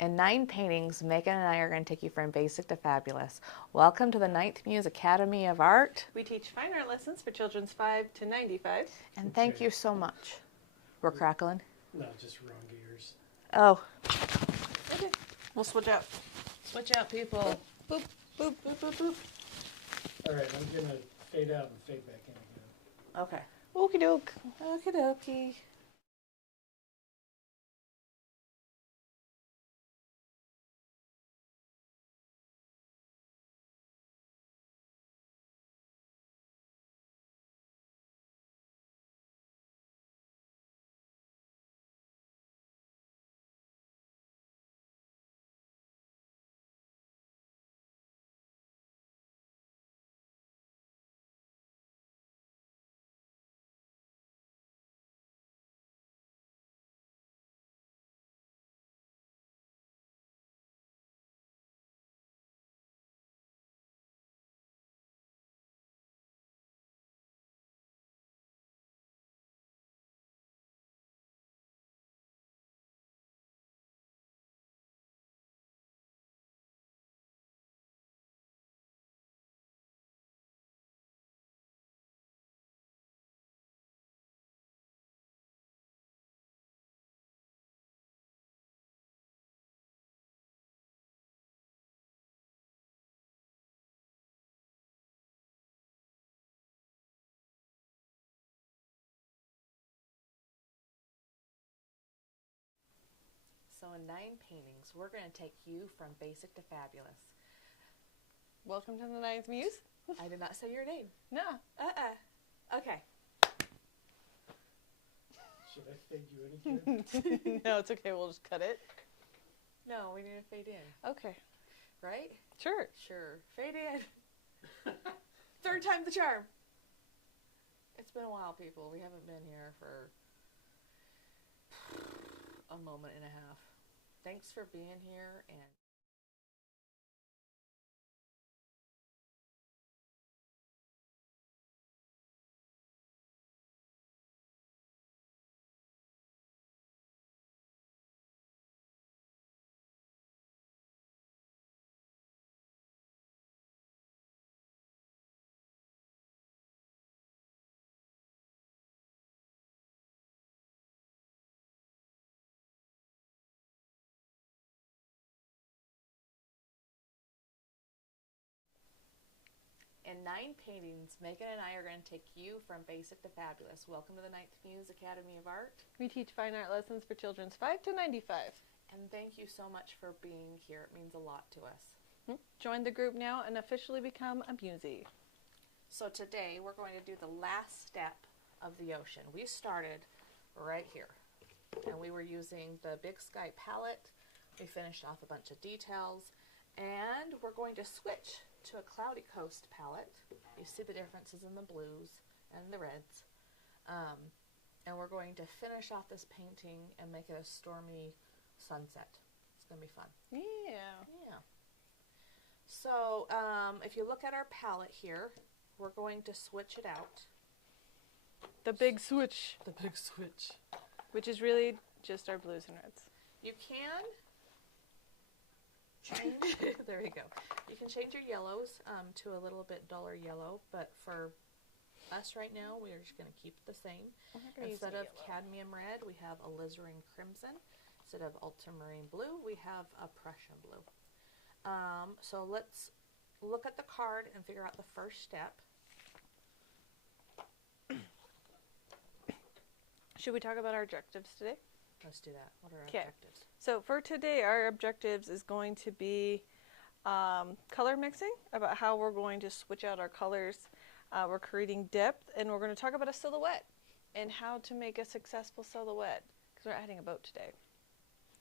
In 9 paintings, Megan and I are going to take you from basic to fabulous. Welcome to the Ninth Muse Academy of Art. We teach fine art lessons for children's 5 to 95. And thank you so much. We're crackling? No, just wrong gears. Oh. Okay. We'll switch out. Switch out, people. Boop, boop, boop, boop, boop. All right, I'm going to fade out and fade back in again. Okay. Okie doke. Okie dokie. So in 9 paintings, we're going to take you from basic to fabulous. Welcome to the Ninth Muse. I did not say your name. No. Okay. Should I fade you in again? No, it's okay. We'll just cut it. No, we need to fade in. Okay. Right? Sure. Sure. Fade in. Third time's the charm. It's been a while, people. We haven't been here for a moment and a half. Thanks for being here, and in 9 paintings, Megan and I are going to take you from basic to fabulous. Welcome to the Ninth Muse Academy of Art. We teach fine art lessons for children's 5 to 95. And thank you so much for being here. It means a lot to us. Join the group now and officially become a Musey. So today we're going to do the last step of the ocean. We started right here, and we were using the Big Sky palette. We finished off a bunch of details, and we're going to switch to a Cloudy Coast palette. You see the differences in the blues and the reds. And we're going to finish off this painting and make it a stormy sunset. It's going to be fun. Yeah. Yeah. So if you look at our palette here, we're going to switch it out. The big switch, The big switch. which is really just our blues and reds. You can change, there you go. You can change your yellows to a little bit duller yellow, but for us right now, we are just going to keep it the same. Instead of cadmium red, we have alizarin crimson. Instead of ultramarine blue, we have a Prussian blue. So let's look at the card and figure out the first step. Should we talk about our objectives today? Let's do that. What are our 'Kay. objectives? So for today, our objectives is going to be color mixing, about how we're going to switch out our colors. We're creating depth, and we're going to talk about a silhouette and how to make a successful silhouette, because we're adding a boat today.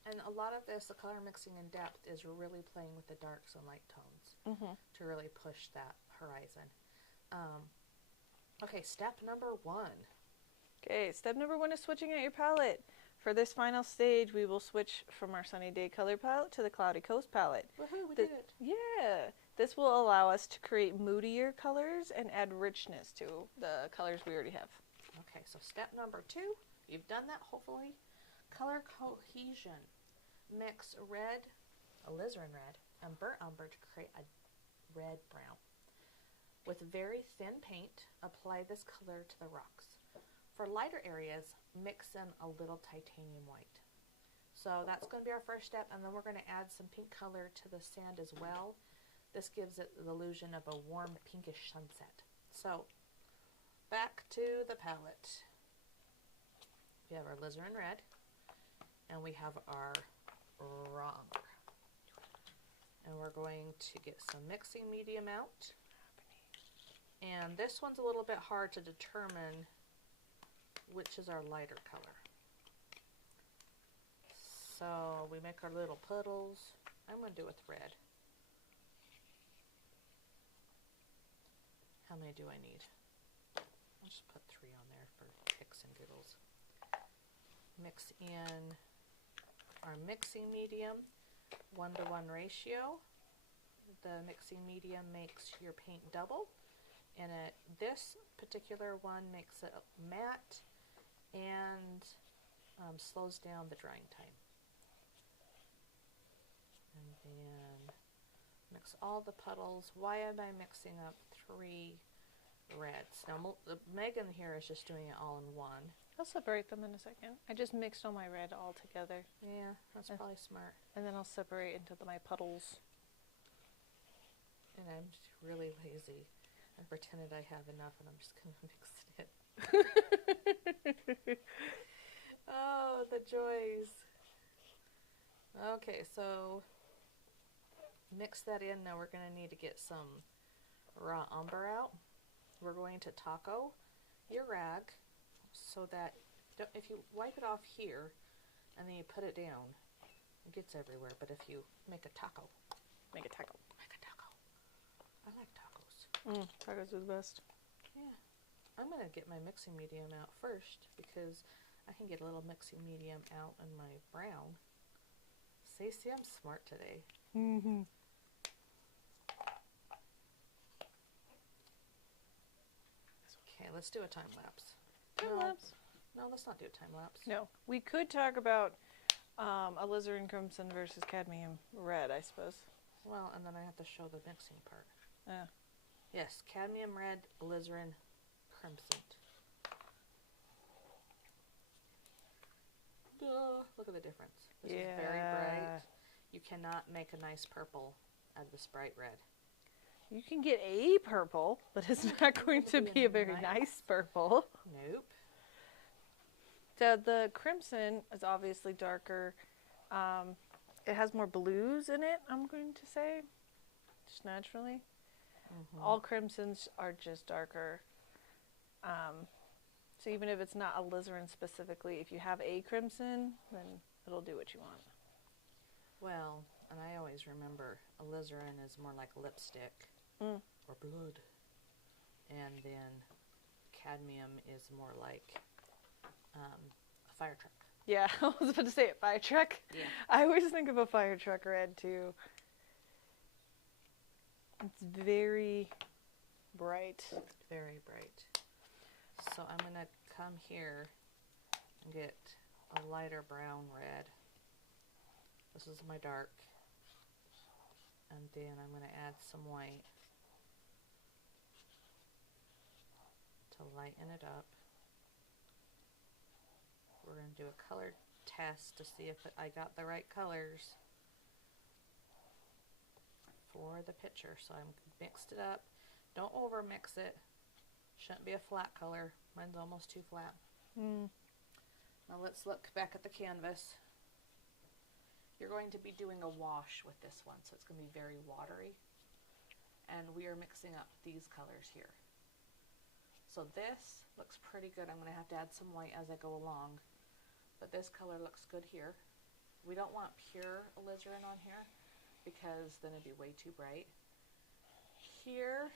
And a lot of this, the color mixing in depth, is really playing with the darks and light tones to really push that horizon. Okay, step number 1. Okay, step number 1 is switching out your palette. For this final stage, we will switch from our Sunny Day color palette to the Cloudy Coast palette. Woohoo, we did it. Yeah, this will allow us to create moodier colors and add richness to the colors we already have. Okay, so step number 2, you've done that hopefully. Color cohesion. Mix red, alizarin red, and burnt umber to create a red-brown. With very thin paint, apply this color to the rocks. For lighter areas, mix in a little titanium white. So that's going to be our first step, and then we're going to add some pink color to the sand as well. This gives it the illusion of a warm pinkish sunset. So back to the palette. We have our alizarin red, and we have our raw umber. And we're going to get some mixing medium out. And this one's a little bit hard to determine which is our lighter color. So we make our little puddles. I'm going to do it with red. How many do I need? I'll just put 3 on there for kicks and giggles. Mix in our mixing medium, 1-to-1 ratio. The mixing medium makes your paint double, and this particular one makes it matte and slows down the drying time. And then mix all the puddles. Why am I mixing up 3 reds? Now Megan here is just doing it all in one. I'll separate them in a second. I just mixed all my red all together. Yeah, that's probably smart. And then I'll separate into my puddles. And I'm just really lazy. I pretended I have enough, and I'm just going to mix it. Oh, the joys. Okay, so mix that in. Now we're going to need to get some raw umber out. We're going to taco your rag so that if you wipe it off here and then you put it down, it gets everywhere. But if you make a taco. Make a taco. Make a taco. I like tacos. Tacos are the best. Yeah. I'm going to get my mixing medium out first because I can get a little mixing medium out in my brown. See, I'm smart today. Mm-hmm. Okay, let's do a time lapse. Time lapse? No, let's not do a time lapse. No. We could talk about alizarin crimson versus cadmium red, I suppose. Well, and then I have to show the mixing part. Yeah. Yes, cadmium red, alizarin crimson. Duh, look at the difference. This is very bright. You cannot make a nice purple out of this bright red. You can get a purple, but it's not going to be a very nice purple. Nope. So the crimson is obviously darker. It has more blues in it, I'm going to say, just naturally. Mm-hmm. All crimsons are just darker. So even if it's not alizarin specifically, if you have a crimson, then it'll do what you want. Well, and I always remember alizarin is more like lipstick or blood. And then cadmium is more like a fire truck. Yeah, I was about to say it, fire truck. Yeah. I always think of a fire truck red too. It's very bright. Very bright. So I'm going to come here and get a lighter brown red. This is my dark. And then I'm going to add some white to lighten it up. We're going to do a color test to see if I got the right colors for the picture. So I mixed it up. Don't over mix it. Shouldn't be a flat color. Mine's almost too flat. Now let's look back at the canvas. You're going to be doing a wash with this one, so it's going to be very watery. And we are mixing up these colors here. So this looks pretty good. I'm going to have to add some white as I go along. But this color looks good here. We don't want pure alizarin on here because then it'd be way too bright. Here,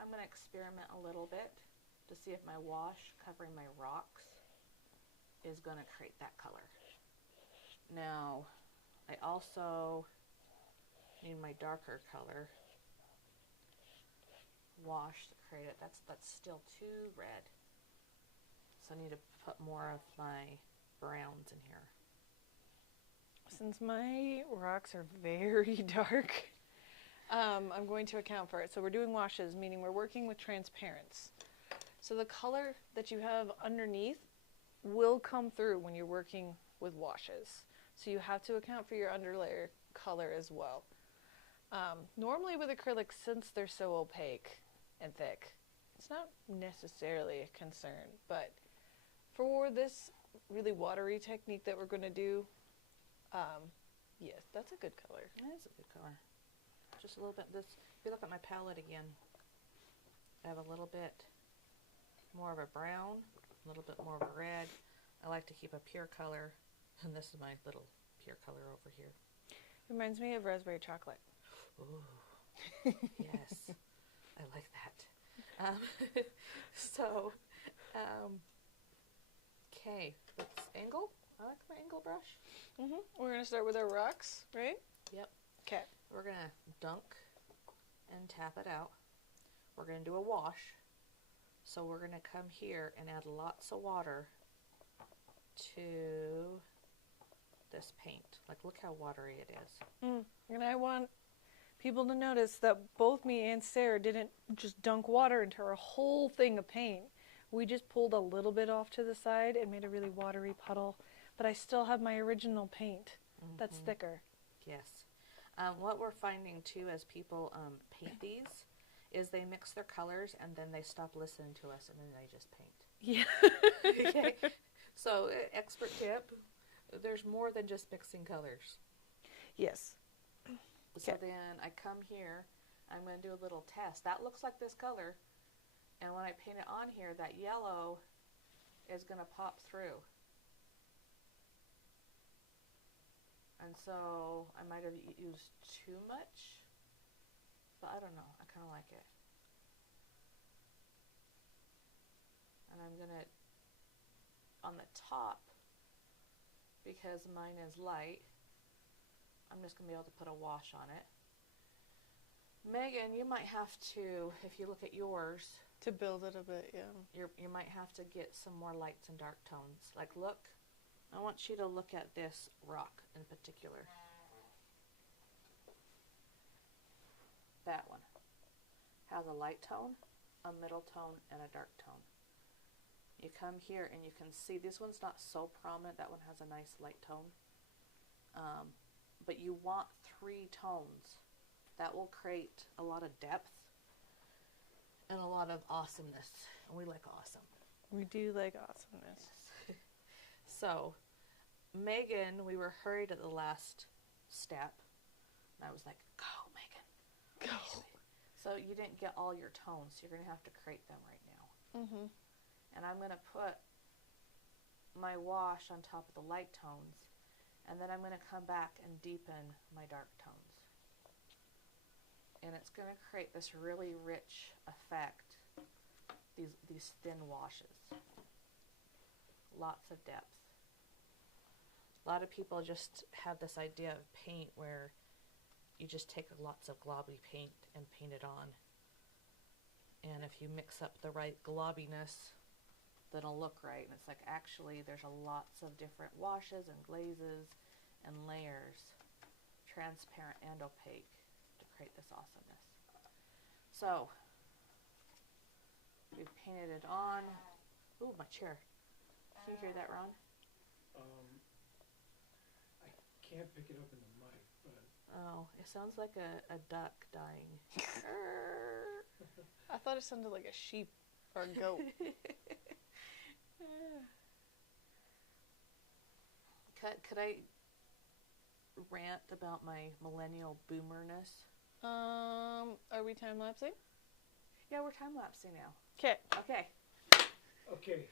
I'm going to experiment a little bit to see if my wash covering my rocks is going to create that color. Now, I also need my darker color wash to create it. That's still too red. So I need to put more of my browns in here. Since my rocks are very dark, I'm going to account for it. So we're doing washes, meaning we're working with transparents. So the color that you have underneath will come through when you're working with washes. So you have to account for your underlayer color as well. Normally with acrylics, since they're so opaque and thick, it's not necessarily a concern, but for this really watery technique that we're going to do, yes, that's a good color. That is a good color. Just a little bit. This. If you look at my palette again, I have a little bit more of a brown, a little bit more of a red. I like to keep a pure color, and this is my little pure color over here. Reminds me of raspberry chocolate. Ooh, yes, I like that. Okay, let's angle. I like my angle brush. We're going to start with our rocks, right? Yep. Okay. We're going to dunk and tap it out. We're going to do a wash. So we're going to come here and add lots of water to this paint. Like, look how watery it is. And I want people to notice that both me and Sarah didn't just dunk water into our whole thing of paint. We just pulled a little bit off to the side and made a really watery puddle. But I still have my original paint that's thicker. Yes. What we're finding too as people paint these is they mix their colors and then they stop listening to us and then they just paint. Yeah. Okay. So, expert tip, there's more than just mixing colors. Yes. So then I come here, I'm going to do a little test. That looks like this color. And when I paint it on here, that yellow is going to pop through. And so I might have used too much, but I don't know. I kind of like it. And I'm going to, on the top, because mine is light, I'm just going to be able to put a wash on it. Megan, you might have to, if you look at yours, To build it a bit, yeah. you might have to get some more lights and dark tones. Like, look, I want you to look at this rock in particular. That one has a light tone, a middle tone, and a dark tone. You come here and you can see this one's not so prominent. That one has a nice light tone. But you want 3 tones. That will create a lot of depth and a lot of awesomeness. And we like awesome. We do like awesomeness. So, Megan, we were hurried at the last step. And I was like, go, Megan. Go. So you didn't get all your tones. So you're going to have to create them right now. And I'm going to put my wash on top of the light tones. And then I'm going to come back and deepen my dark tones. And it's going to create this really rich effect. These thin washes. Lots of depth. A lot of people just have this idea of paint where you just take lots of globby paint and paint it on. And if you mix up the right globbiness, then it'll look right. And it's like, actually, there's lots of different washes and glazes and layers, transparent and opaque, to create this awesomeness. So, we've painted it on. Ooh, my chair. Can you hear that, Ron? I can't pick it up in the mic, but Oh, it sounds like a duck dying. I thought it sounded like a sheep or a goat. Could I rant about my millennial boomerness? Are we time-lapsing? Yeah, we're time-lapsing now. Okay. Okay. okay.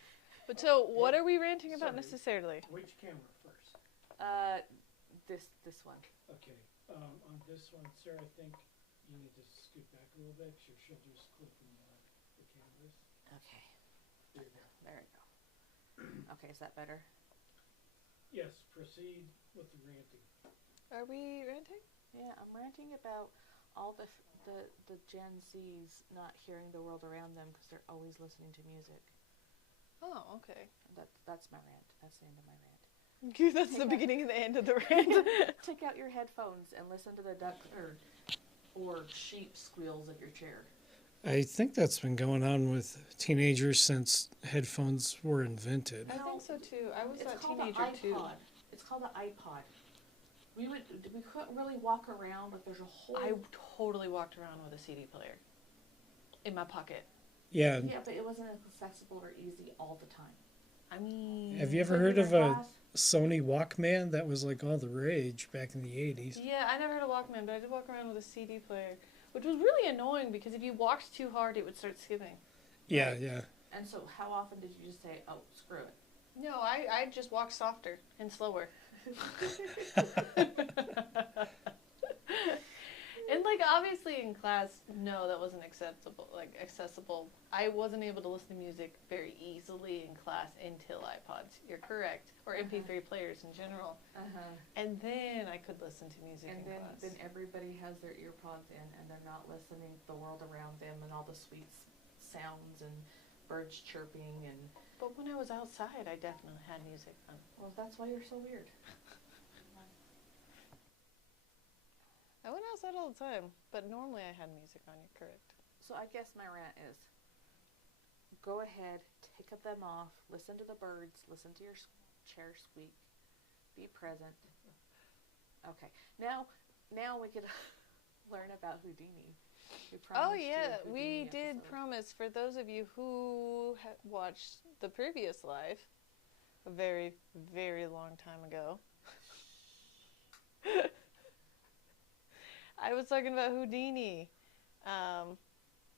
But so, what are we ranting about Sorry. necessarily? Which camera first? This one. Okay. On this one, Sarah, I think you need to scoot back a little bit. Your shoulder's clipping the canvas. Okay. There you go. There we go. Okay, is that better? Yes. Proceed with the ranting. Are we ranting? Yeah, I'm ranting about all the Gen Zs not hearing the world around them because they're always listening to music. Oh, okay. That's my rant. That's the end of my rant. That's the beginning and the end of the rant. Take out your headphones and listen to the duck or sheep squeals of your chair. I think that's been going on with teenagers since headphones were invented. I think so too. I was It's that called teenager an iPod. too. It's called an iPod. We couldn't really walk around, like there's a whole. I totally walked around with a CD player in my pocket. Yeah. Yeah, but it wasn't accessible or easy all the time. I mean, Have you ever heard of a Sony Walkman? That was like all the rage back in the 80s. Yeah, I never heard of Walkman, but I did walk around with a CD player, which was really annoying because if you walked too hard, it would start skipping. Yeah, yeah. And so how often did you just say, oh, screw it? No, I just walked softer and slower. And like obviously in class, no, that wasn't accessible. I wasn't able to listen to music very easily in class until iPods. You're correct, or MP3 players in general. And then I could listen to music in class. And then everybody has their earpods in, and they're not listening to the world around them and all the sweet sounds and birds chirping and. But when I was outside, I definitely had music on. Well, that's why you're so weird. I went outside all the time, but normally I had music on. You're correct. So I guess my rant is, go ahead, take them off, listen to the birds, listen to your chair squeak, be present. Okay, now we could learn about Houdini. Oh yeah, we did promise for those of you who watched the previous live, a very, very long time ago. I was talking about Houdini,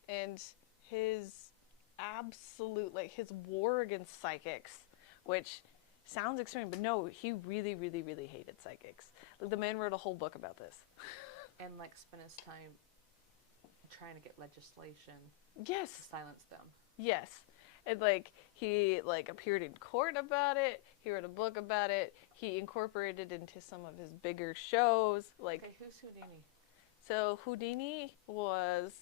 and his absolute, like, his war against psychics, which sounds extreme, but no, he really, really, really hated psychics. Like, the man wrote a whole book about this. And, like, spent his time trying to get legislation to silence them. Yes. And, like, he, like, appeared in court about it. He wrote a book about it. He incorporated it into some of his bigger shows. Like, okay, who's Houdini? So Houdini was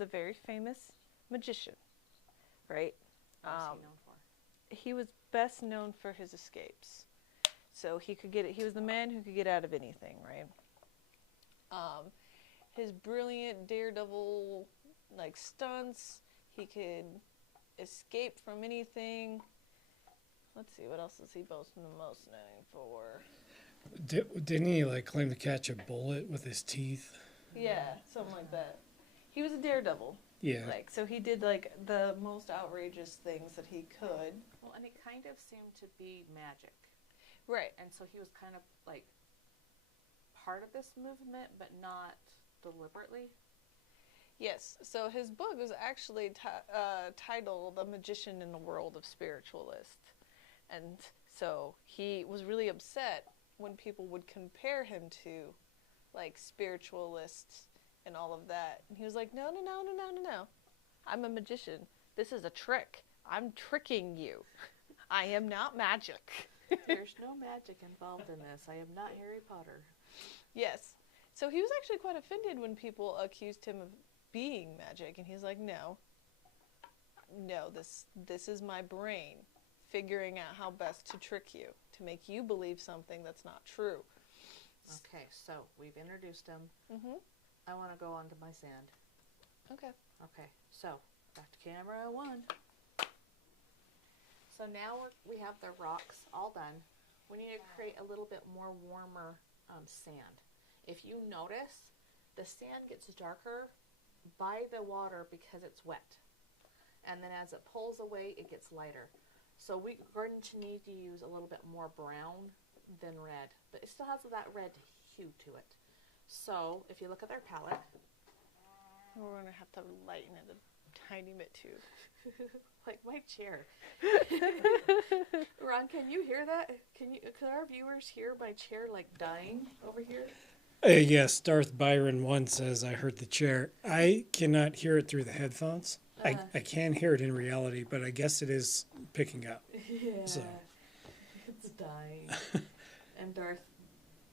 a very famous magician, right? What was he known for? He was best known for his escapes. So he was the man who could get out of anything, right? His brilliant daredevil like stunts, he could escape from anything. Let's see, what else is he most known for? Didn't he like claim to catch a bullet with his teeth? Yeah, something like that. He was a daredevil. Yeah. Like, so he did like the most outrageous things that he could. Well, and it kind of seemed to be magic. Right. And so he was kind of like part of this movement, but not deliberately. Yes. So his book was actually titled "The Magician in the World of Spiritualists," and so he was really upset when people would compare him to like spiritualists and all of that. And he was like, no. I'm a magician. This is a trick. I'm tricking you. I am not magic. There's no magic involved in this. I am not Harry Potter. Yes. So he was actually quite offended when people accused him of being magic. And he's like, no, this is my brain figuring out how best to trick you, to make you believe something that's not true. Okay, so we've introduced him. Mm-hmm. I want to go on to my sand. Okay. Okay, so back to camera 1. So now we have the rocks all done. We need to create a little bit more warmer sand. If you notice, the sand gets darker by the water because it's wet. And then as it pulls away, it gets lighter. So we're going to need to use a little bit more brown than red, but it still has that red hue to it. So if you look at their palette, we're going to have to lighten it a tiny bit too. like my chair. Ron, can you hear that? Can our viewers hear my chair like dying over here? Yes, Darth Byron 1 says, I heard the chair. I cannot hear it through the headphones. I can hear it in reality, but I guess it is picking up. Yeah, so. It's dying. And Darth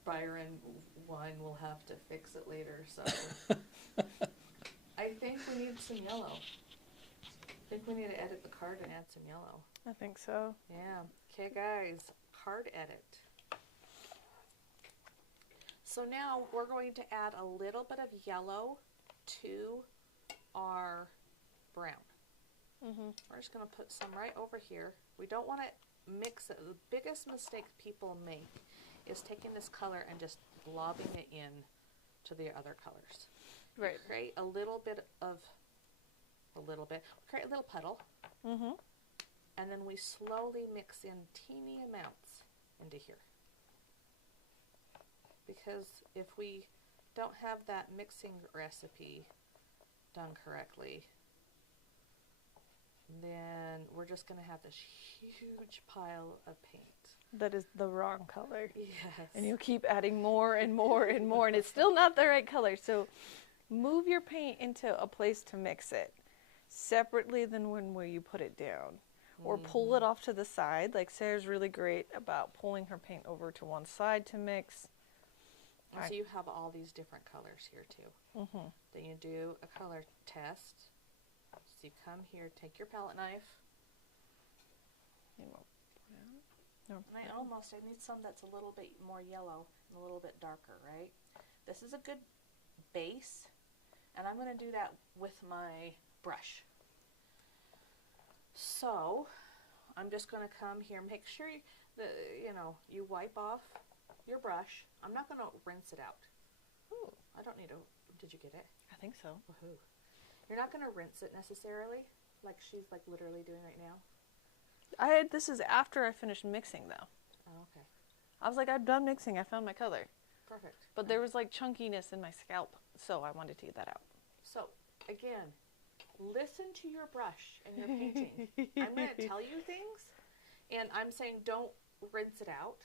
Byron 1 will have to fix it later, so. I think we need some yellow. think we need to edit the card and add some yellow. I think so. Yeah. Okay, guys, card edit. So now we're going to add a little bit of yellow to our brown. We're just going to put some right over here. We don't want to mix it. The biggest mistake people make is taking this color and just blobbing it in to the other colors. Right. Create a little puddle. And then we slowly mix in teeny amounts into here. Because if we don't have that mixing recipe done correctly, then we're just going to have this huge pile of paint. That is the wrong color. Yes. And you keep adding more and more and more, and it's still not the right color. So move your paint into a place to mix it separately than where you put it down. Or pull it off to the side. Like Sarah's really great about pulling her paint over to one side to mix. And so you have all these different colors here too. Then you do a color test. So you come here, take your palette knife. And I need some that's a little bit more yellow and a little bit darker, right? This is a good base, and I'm going to do that with my brush. So I'm just going to come here, make sure you wipe off your brush. I'm not going to rinse it out. Ooh, I don't need to. Did you get it? I think so. Woohoo. You're not going to rinse it necessarily, like she's like literally doing right now. This is after I finished mixing though. Oh, okay. I was like, I'm done mixing. I found my color. Perfect. But there was like chunkiness in my scalp, so I wanted to get that out. So again, listen to your brush and your painting. I'm going to tell you things, and I'm saying don't rinse it out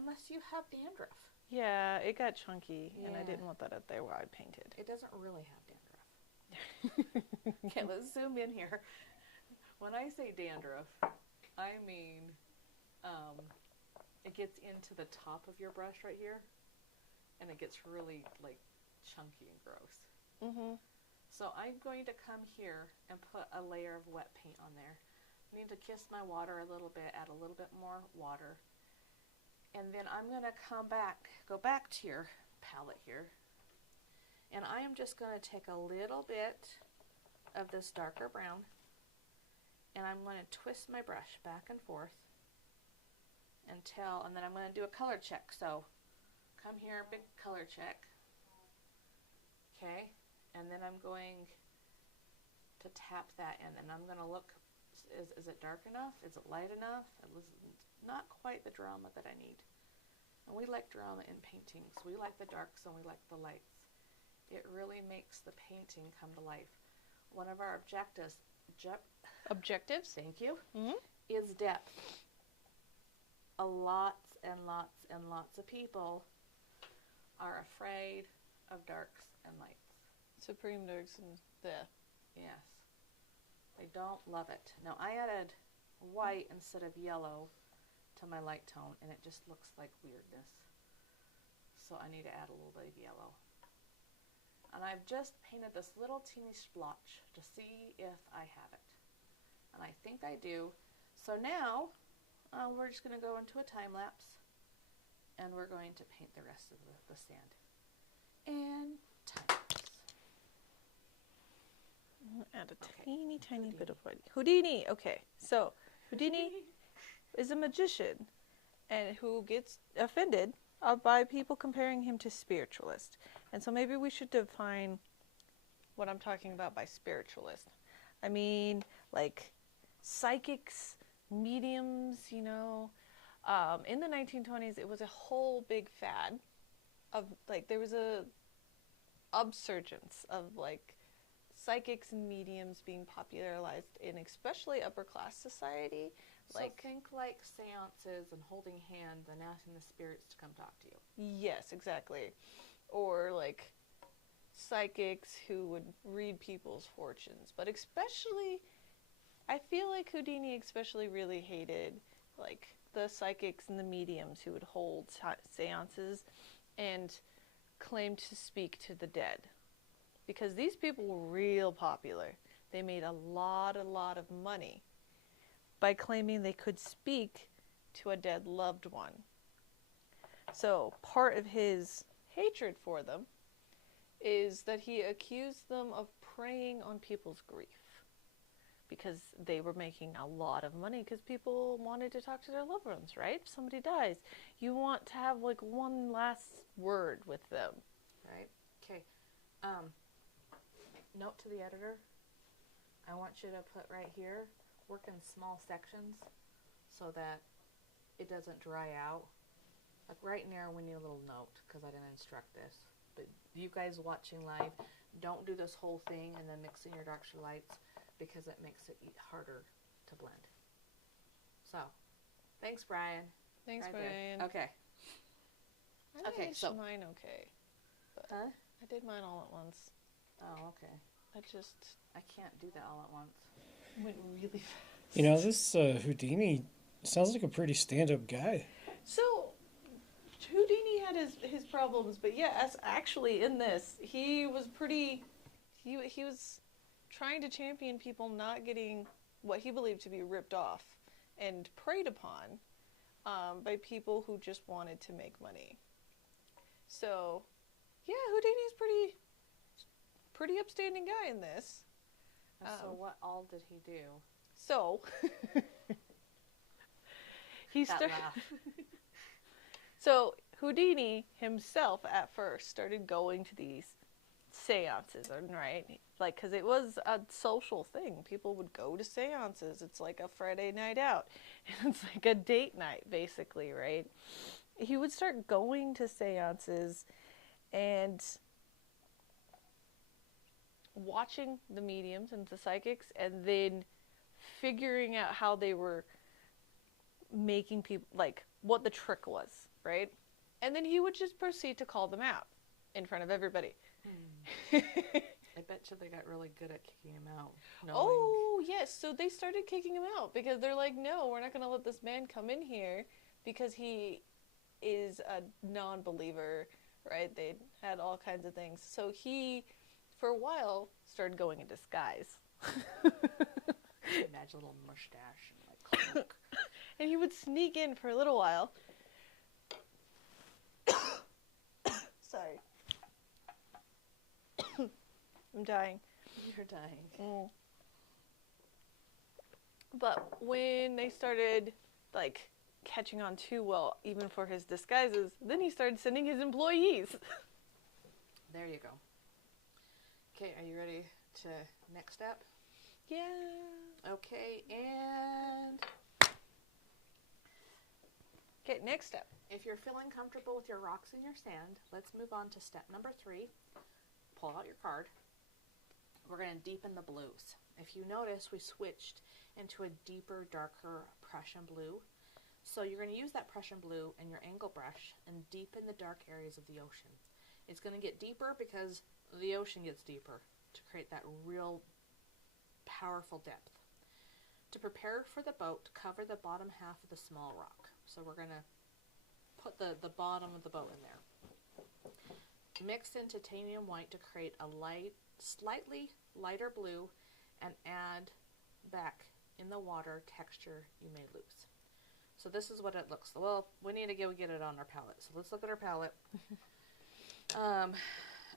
unless you have dandruff. Yeah, it got chunky, and I didn't want that up there where I painted. It doesn't really have dandruff. Okay, let's zoom in here. When I say dandruff, I mean it gets into the top of your brush right here, and it gets really like chunky and gross. So I'm going to come here and put a layer of wet paint on there. I need to kiss my water a little bit, add a little bit more water. And then I'm going to go back to your palette here. And I am just going to take a little bit of this darker brown, and I'm going to twist my brush back and forth and then I'm going to do a color check. So come here, big color check. Okay. And then I'm going to tap that in, and I'm going to look, is it dark enough? Is it light enough? It was not quite the drama that I need. And we like drama in paintings. We like the darks and we like the lights. It really makes the painting come to life. One of our objectives, thank you, is depth. Lots and lots and lots of people are afraid of darks and lights. Supreme darks and Yes. They don't love it. Now I added white instead of yellow to my light tone, and it just looks like weirdness. So I need to add a little bit of yellow. And I've just painted this little teeny splotch to see if I have it. And I think I do. So now we're just going to go into a time lapse, and we're going to paint the rest of the sand. And time lapse. Add a tiny bit of white. Houdini. Okay, so Houdini is a magician, and who gets offended by people comparing him to spiritualist. And so maybe we should define what I'm talking about by spiritualist. I mean, like psychics, mediums. In the 1920s, it was a whole big fad of like there was a upsurgence of like psychics and mediums being popularized in especially upper class society. So think like seances and holding hands and asking the spirits to come talk to you. Yes, exactly. Or like psychics who would read people's fortunes. But especially, I feel like Houdini especially really hated like the psychics and the mediums who would hold seances and claim to speak to the dead. Because these people were real popular. they made a lot of money by claiming they could speak to a dead loved one. So part of his hatred for them is that he accused them of preying on people's grief, because they were making a lot of money, because people wanted to talk to their loved ones, right? If somebody dies, you want to have like one last word with them. Right? Okay. Note to the editor, I want you to put right here, work in small sections so that it doesn't dry out. Like right now we need a little note because I didn't instruct this. But you guys watching live, don't do this whole thing and then mix in your darker lights, because it makes it harder to blend. So, thanks, Brian. Thanks, Right Brian. there. Okay. I Okay, managed so mine okay. But huh? I did mine all at once. Oh, okay. I can't do that all at once. went really fast. You know, this Houdini sounds like a pretty stand-up guy. So, Houdini had his problems, but yes, actually in this, he was pretty, he was trying to champion people not getting what he believed to be ripped off and preyed upon by people who just wanted to make money. So, yeah, Houdini's pretty upstanding guy in this. So what all did he do? So, he That laugh. So Houdini himself at first started going to these seances, right? Like, because it was a social thing. People would go to seances. It's like a Friday night out. It's like a date night, basically, right? He would start going to seances and watching the mediums and the psychics, and then figuring out how they were making people, like, what the trick was, right? And then he would just proceed to call them out in front of everybody. I bet you they got really good at kicking him out. Oh, yes. So they started kicking him out because they're like, no, we're not going to let this man come in here because he is a non-believer, right? They had all kinds of things. So he, for a while, started going in disguise. Imagine a little mustache and like cloak. And he would sneak in for a little while. Sorry. I'm dying. You're dying. Mm. But when they started, like, catching on too well, even for his disguises, then he started sending his employees. There you go. Okay, are you ready to next step? Yeah. Okay, and Okay, next step. if you're feeling comfortable with your rocks and your sand, let's move on to step number 3. Pull out your card. We're going to deepen the blues. If you notice, we switched into a deeper, darker Prussian blue. So you're going to use that Prussian blue and your angle brush and deepen the dark areas of the ocean. It's going to get deeper because the ocean gets deeper to create that real powerful depth. To prepare for the boat, cover the bottom half of the small rock. So we're going to put the bottom of the boat in there. Mix in titanium white to create a slightly lighter blue, and add back in the water texture you may lose. So this is what it looks like. Well, we need to go get it on our palette. So let's look at our palette.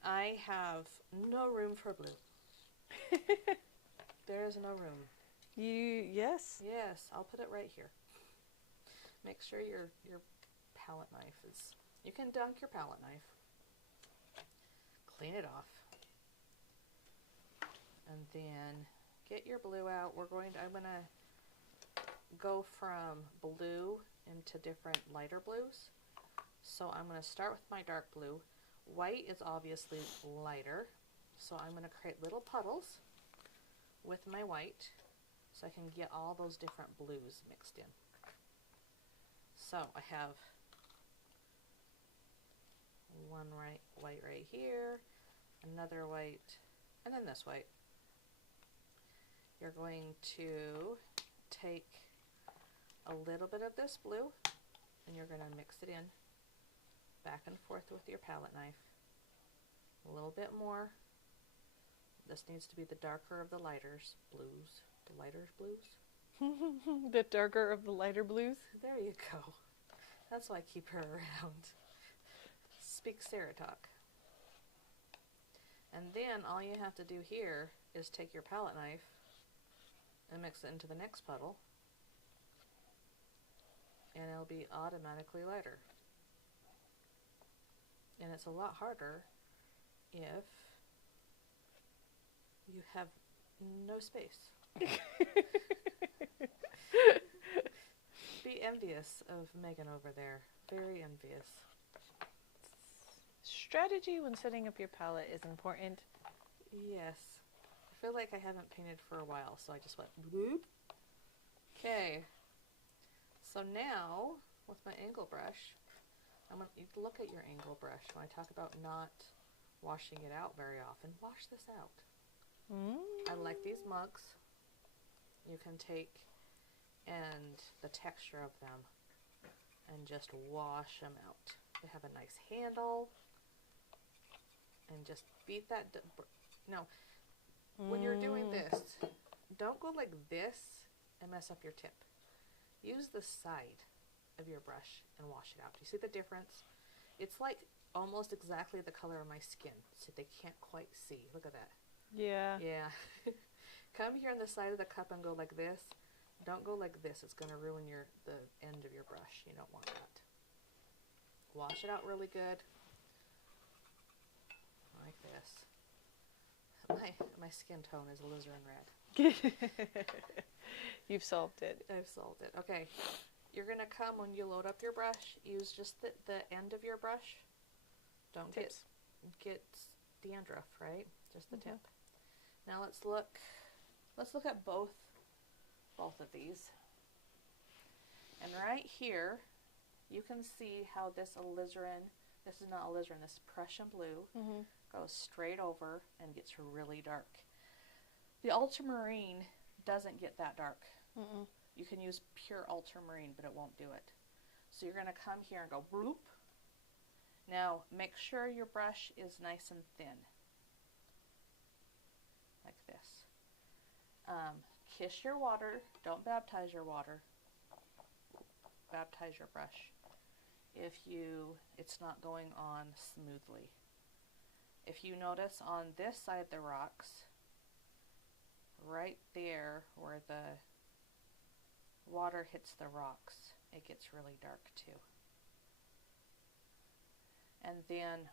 I have no room for blue. There is no room. Yes. Yes, I'll put it right here. Make sure your palette knife is, you can dunk your palette knife. Clean it off. And then get your blue out. I'm going to go from blue into different lighter blues. So I'm going to start with my dark blue. White is obviously lighter. So I'm going to create little puddles with my white so I can get all those different blues mixed in. So I have one white right here, another white, and then this white. You're going to take a little bit of this blue and you're going to mix it in back and forth with your palette knife. A little bit more, This needs to be the darker of the lighters, blues. The lighters blues? The darker of the lighter blues. There you go. That's why I keep her around. Speak Sarah talk. And then all you have to do here is take your palette knife and mix it into the next puddle, and it'll be automatically lighter. And it's a lot harder if you have no space. Be envious of Megan over there. Very envious. Strategy when setting up your palette is important. Yes. I feel like I haven't painted for a while, so I just went bloop. Okay. So now, with my angle brush, I'm going to look at your angle brush. When I talk about not washing it out very often, wash this out. I like these mugs. You can take and the texture of them and just wash them out. They have a nice handle, and just beat that. When you're doing this, don't go like this and mess up your tip. Use the side of your brush and wash it out. Do you see the difference? It's like almost exactly the color of my skin, so they can't quite see. Look at that. Yeah. Yeah. Come here on the side of the cup and go like this. Don't go like this. It's going to ruin the end of your brush. You don't want that. Wash it out really good. Like this. My skin tone is alizarin red. You've solved it. I've solved it. Okay. You're going to come when you load up your brush. Use just the end of your brush. Don't get dandruff, right? Just the tip. Now let's look at both of these. And right here, you can see how this alizarin, this is not alizarin, this Prussian blue, goes straight over and gets really dark. The ultramarine doesn't get that dark. You can use pure ultramarine, but it won't do it. So you're going to come here and go bloop. Now, make sure your brush is nice and thin. Like this. Kiss your water. Don't baptize your water. Baptize your brush if it's not going on smoothly. If you notice on this side of the rocks, right there where the water hits the rocks, it gets really dark too. And then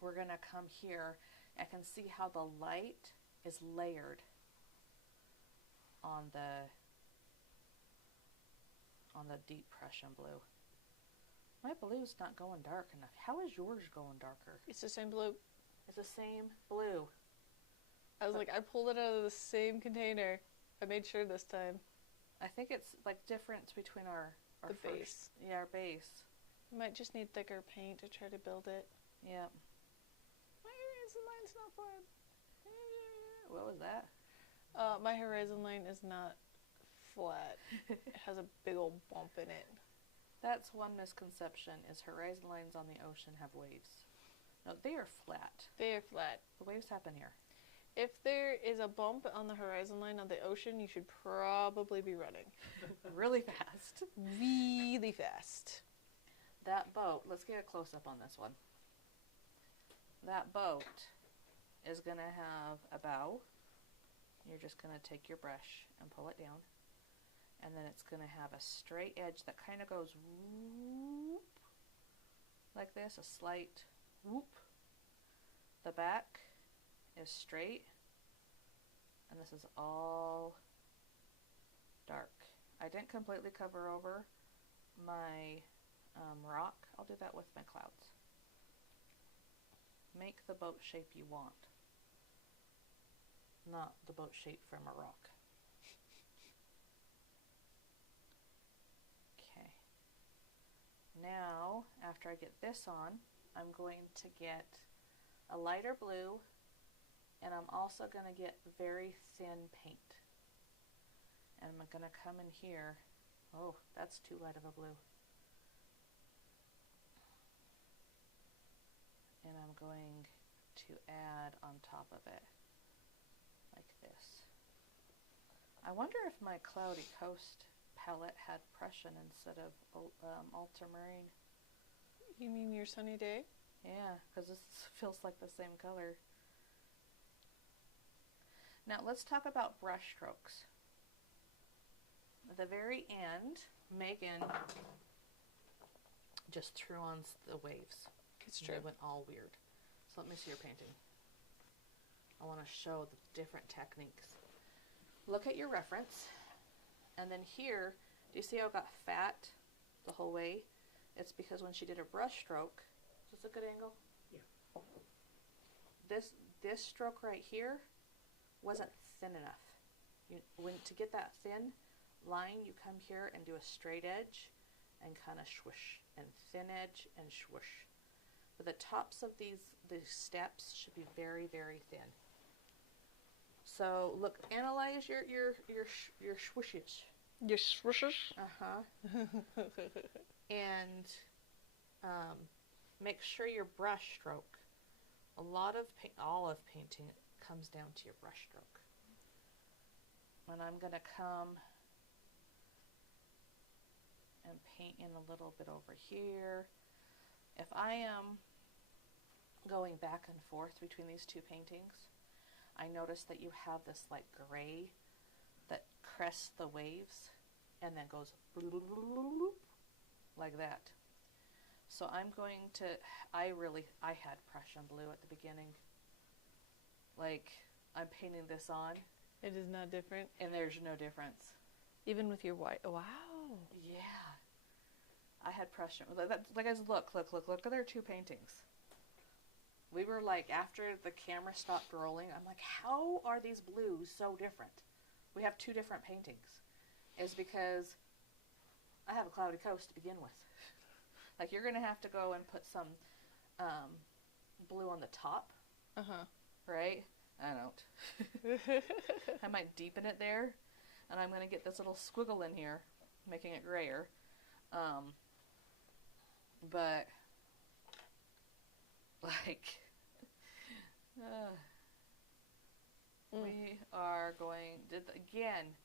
we're going to come here. I can see how the light is layered on the deep Prussian blue. My blue's not going dark enough. How is yours going darker? It's the same blue. It's the same blue. I was like, I pulled it out of the same container. I made sure this time. I think it's like difference between our base. Yeah, our base. You might just need thicker paint to try to build it. Yeah. My horizon line's not flat. What was that? My horizon line is not flat. It has a big old bump in it. That's one misconception, is horizon lines on the ocean have waves. No, they are flat. They are flat. The waves happen here. If there is a bump on the horizon line of the ocean, you should probably be running. Really fast. Really fast. That boat, let's get a close-up on this one. That boat is going to have a bow. You're just going to take your brush and pull it down. And then it's going to have a straight edge that kind of goes whoop, like this, a slight whoop. The back is straight, and this is all dark. I didn't completely cover over my rock. I'll do that with my clouds. Make the boat shape you want, not the boat shape from a rock. Okay. Now, after I get this on, I'm going to get a lighter blue, and I'm also going to get very thin paint. And I'm going to come in here. Oh, that's too light of a blue. And I'm going to add on top of it. this. I wonder if my Cloudy Coast palette had Prussian instead of ultramarine. You mean your sunny day? Yeah, because this feels like the same color. Now let's talk about brush strokes. At the very end, Megan just threw on the waves. It's true. They went all weird. So let me see your painting. I want to show the different techniques. Look at your reference. And then here, do you see how it got fat the whole way? It's because when she did a brush stroke, is this a good angle? Yeah. This stroke right here wasn't thin enough. To get that thin line, you come here and do a straight edge and kind of swoosh, and thin edge and swoosh. But the tops of these steps should be very, very thin. So look, analyze your swooshes. Your swooshes? And make sure your brush stroke. A lot of olive painting comes down to your brush stroke. And I'm going to come and paint in a little bit over here. If I am going back and forth between these two paintings, I notice that you have this like gray that crests the waves and then goes like that. So I'm going to, I had Prussian blue at the beginning. Like, I'm painting this on. It is not different. And there's no difference. Even with your white. Wow. Yeah. I had Prussian. Like, guys, look at their two paintings. We were like, after the camera stopped rolling, I'm like, how are these blues so different? We have two different paintings. It's because I have a Cloudy Coast to begin with. Like, you're going to have to go and put some blue on the top. Right? I don't. I might deepen it there. And I'm going to get this little squiggle in here, making it grayer. But, like, we are going, again,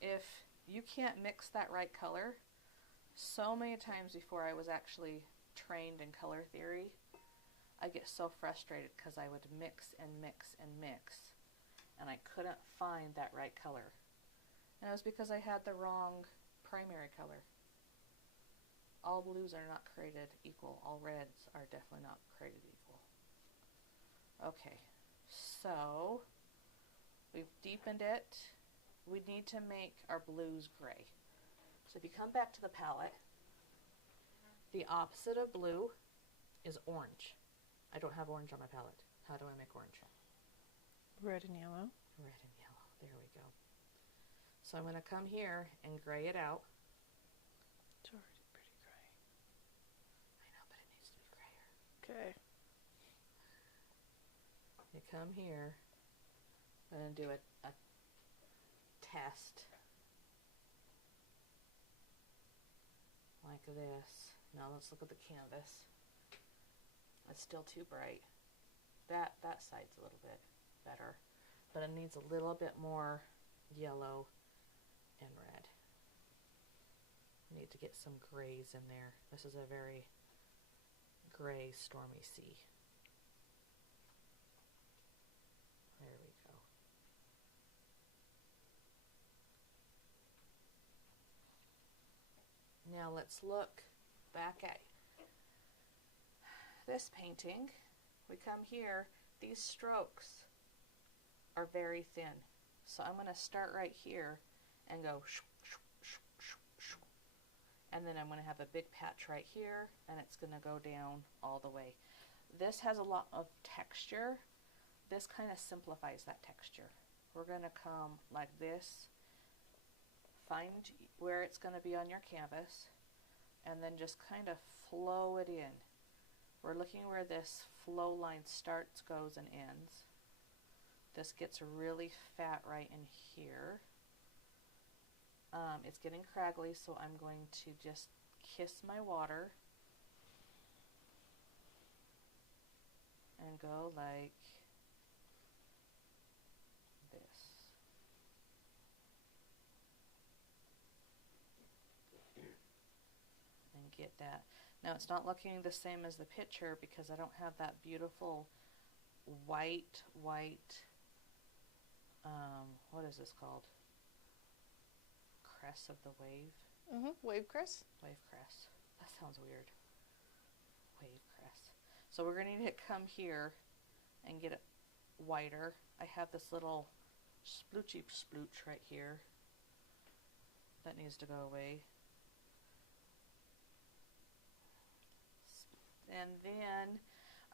if you can't mix that right color, so many times before I was actually trained in color theory, I get so frustrated because I would mix and mix and mix, and I couldn't find that right color. And it was because I had the wrong primary color. All blues are not created equal. All reds are definitely not created equal. Okay, so we've deepened it. We need to make our blues gray. So if you come back to the palette, the opposite of blue is orange. I don't have orange on my palette. How do I make orange? Red and yellow. Red and yellow. There we go. So I'm going to come here and gray it out. It's already pretty gray. I know, but it needs to be grayer. Okay. You come here. I'm going to do a test. Like this. Now let's look at the canvas. It's still too bright. That side's a little bit better, but it needs a little bit more yellow and red. Need to get some grays in there. This is a very gray, stormy sea. There we go. Now let's look back at this painting. We come here, these strokes are very thin. So I'm going to start right here and go shoo, shoo, shoo, shoo, shoo. And then I'm going to have a big patch right here, and it's going to go down all the way. This has a lot of texture. This kind of simplifies that texture. We're going to come like this, find where it's going to be on your canvas, and then just kind of flow it in. We're looking where this flow line starts, goes, and ends. This gets really fat right in here. It's getting craggly, so I'm going to just kiss my water and go like this. get that. Now it's not looking the same as the picture because I don't have that beautiful white, what is this called? Crest of the wave? Wave crest? Wave crest. That sounds weird. Wave crest. So we're going to need to come here and get it whiter. I have this little sploochy splooch right here. That needs to go away. And then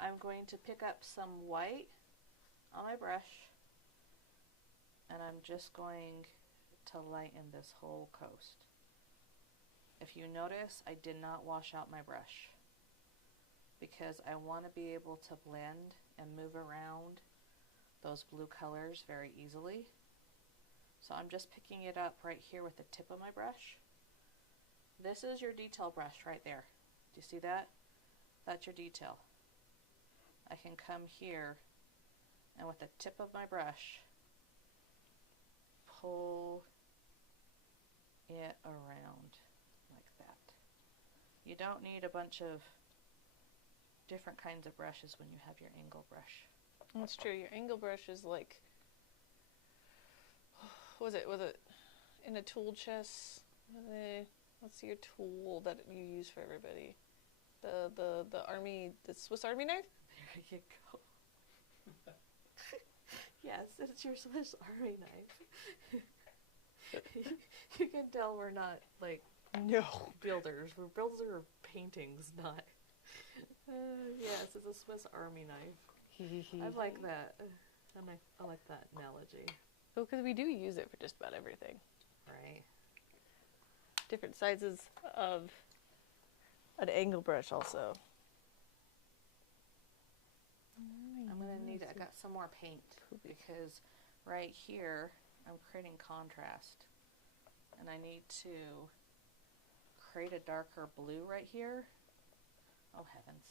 I'm going to pick up some white on my brush, and I'm just going to lighten this whole coast. If you notice, I did not wash out my brush because I want to be able to blend and move around those blue colors very easily. So I'm just picking it up right here with the tip of my brush. This is your detail brush right there. Do you see that? That's your detail. I can come here and with the tip of my brush pull it around like that. You don't need a bunch of different kinds of brushes when you have your angle brush. That's true. Your angle brush is like, was it in a tool chest? What's your tool that you use for everybody? The army, the Swiss Army knife? There you go. Yes, it's your Swiss Army knife. You can tell we're not like builders. We're builders of paintings, not. Yes, it's a Swiss Army knife. I like that. I like that analogy. Well, because we do use it for just about everything. Right. Different sizes of an angle brush also. I'm going to need, I got some more paint because right here I'm creating contrast and I need to create a darker blue right here. Oh heavens,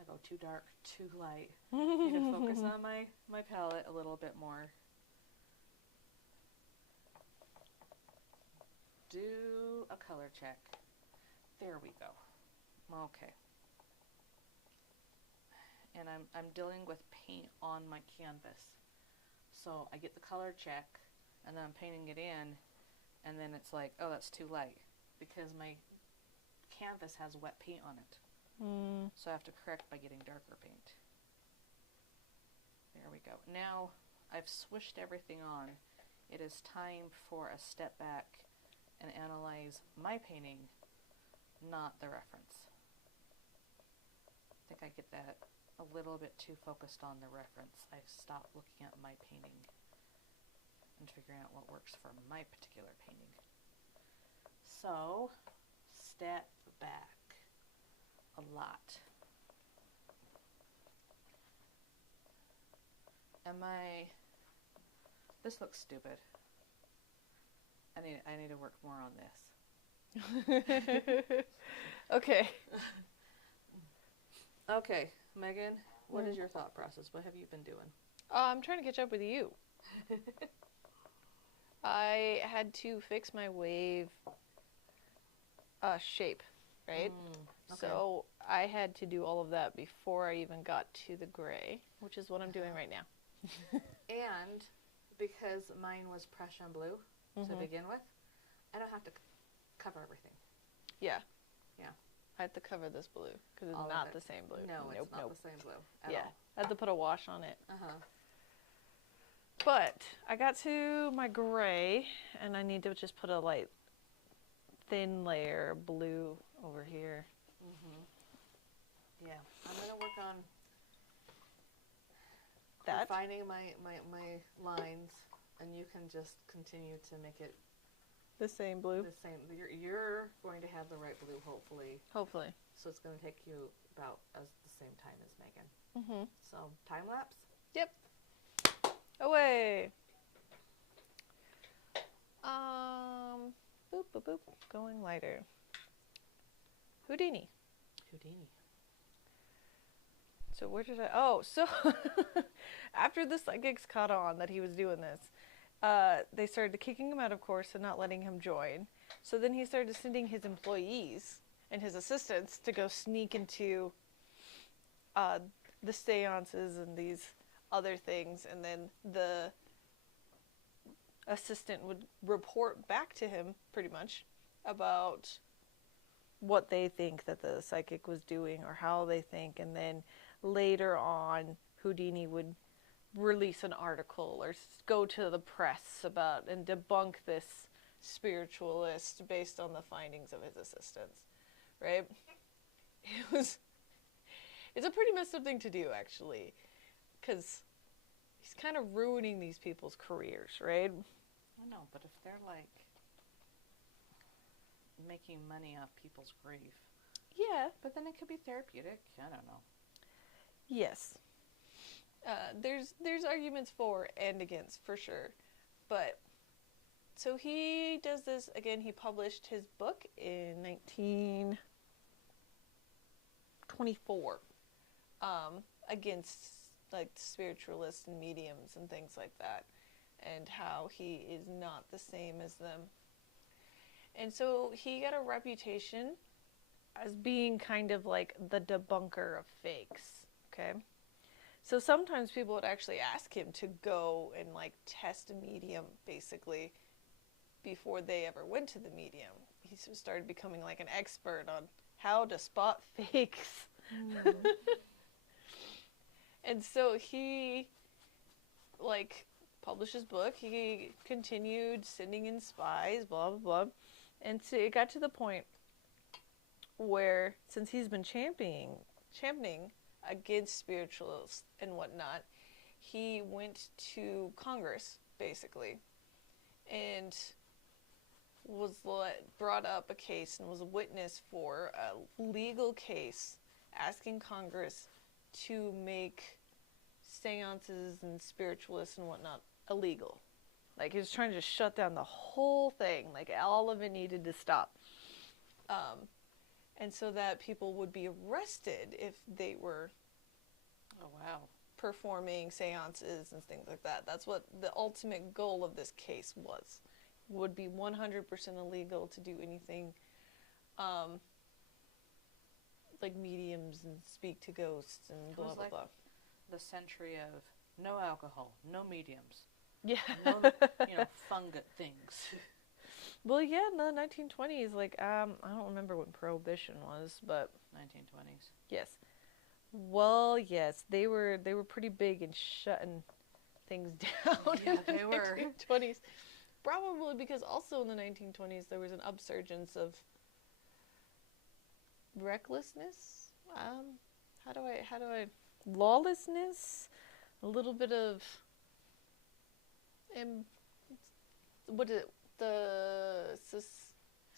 I go too dark, too light. I need to focus on my palette a little bit more. Do a color check. There we go. Okay. And I'm dealing with paint on my canvas. So I get the color check and then I'm painting it in and then it's like, oh, that's too light because my canvas has wet paint on it. So I have to correct by getting darker paint. There we go. Now I've swished everything on. It is time for a step back and analyze my painting, not the reference. I think I get that a little bit too focused on the reference. I've stopped looking at my painting and figuring out what works for my particular painting. So, step back a lot. This looks stupid. I need to work more on this. Okay. Okay, Megan, what is your thought process? What have you been doing? I'm trying to catch up with you. I had to fix my wave shape, right? Okay. So I had to do all of that before I even got to the gray, which is what I'm doing right now. And because mine was Prussian blue to begin with, I don't have to cover everything. Yeah. Yeah. I had to cover this blue because it's All of not it. the same blue. No, it's not the same blue at all. I had to put a wash on it. Uh-huh. But I got to my gray, and I need to just put a light, thin layer of blue over here. Yeah, I'm going to work on That? refining my lines, and you can just continue to make it The same blue? the same. You're going to have the right blue, hopefully. Hopefully. So it's going to take you about the same time as Megan. Mm-hmm. So, time lapse? Yep. Away. Boop, boop, boop. Going lighter. Houdini. Houdini. So where did I... Oh, so after the psychics caught on that he was doing this, they started kicking him out of course and not letting him join. So then he started sending his employees and his assistants to go sneak into the seances and these other things, and then the assistant would report back to him pretty much about what they think that the psychic was doing or how they think, and then later on Houdini would release an article or go to the press about and debunk this spiritualist based on the findings of his assistants, right? It's a pretty messed up thing to do, actually, because he's kind of ruining these people's careers, right? I know, but if they're like making money off people's grief, Yeah. but then it could be therapeutic. I don't know. Yes. There's arguments for and against, for sure. But, so he does this, again, he published his book in 1924, against, like, spiritualists and mediums and things like that, and how he is not the same as them. And so he got a reputation as being kind of like the debunker of fakes, okay? So sometimes people would actually ask him to go and like test a medium, basically, before they ever went to the medium. He started becoming like an expert on how to spot fakes. And so he like published his book. He continued sending in spies, blah, blah, blah. And so it got to the point where, since he's been championing against spiritualists and whatnot, he went to Congress, basically, and was brought up a case and was a witness for a legal case asking Congress to make seances and spiritualists and whatnot illegal. Like, he was trying to just shut down the whole thing. Like, all of it needed to stop. And so that people would be arrested if they were performing seances and things like that. That's what the ultimate goal of this case was. Would be 100% illegal to do anything like mediums and speak to ghosts and blah, blah, blah. The century of no alcohol, no mediums. Yeah. No, fungus things. Well, yeah, in the 1920s, like, I don't remember when Prohibition was, but 1920s. yes. Well, yes, they were pretty big in shutting things down Yeah, in the they were. 1920s. Probably because also in the 1920s there was an upsurgence of recklessness. How do I lawlessness? A little bit of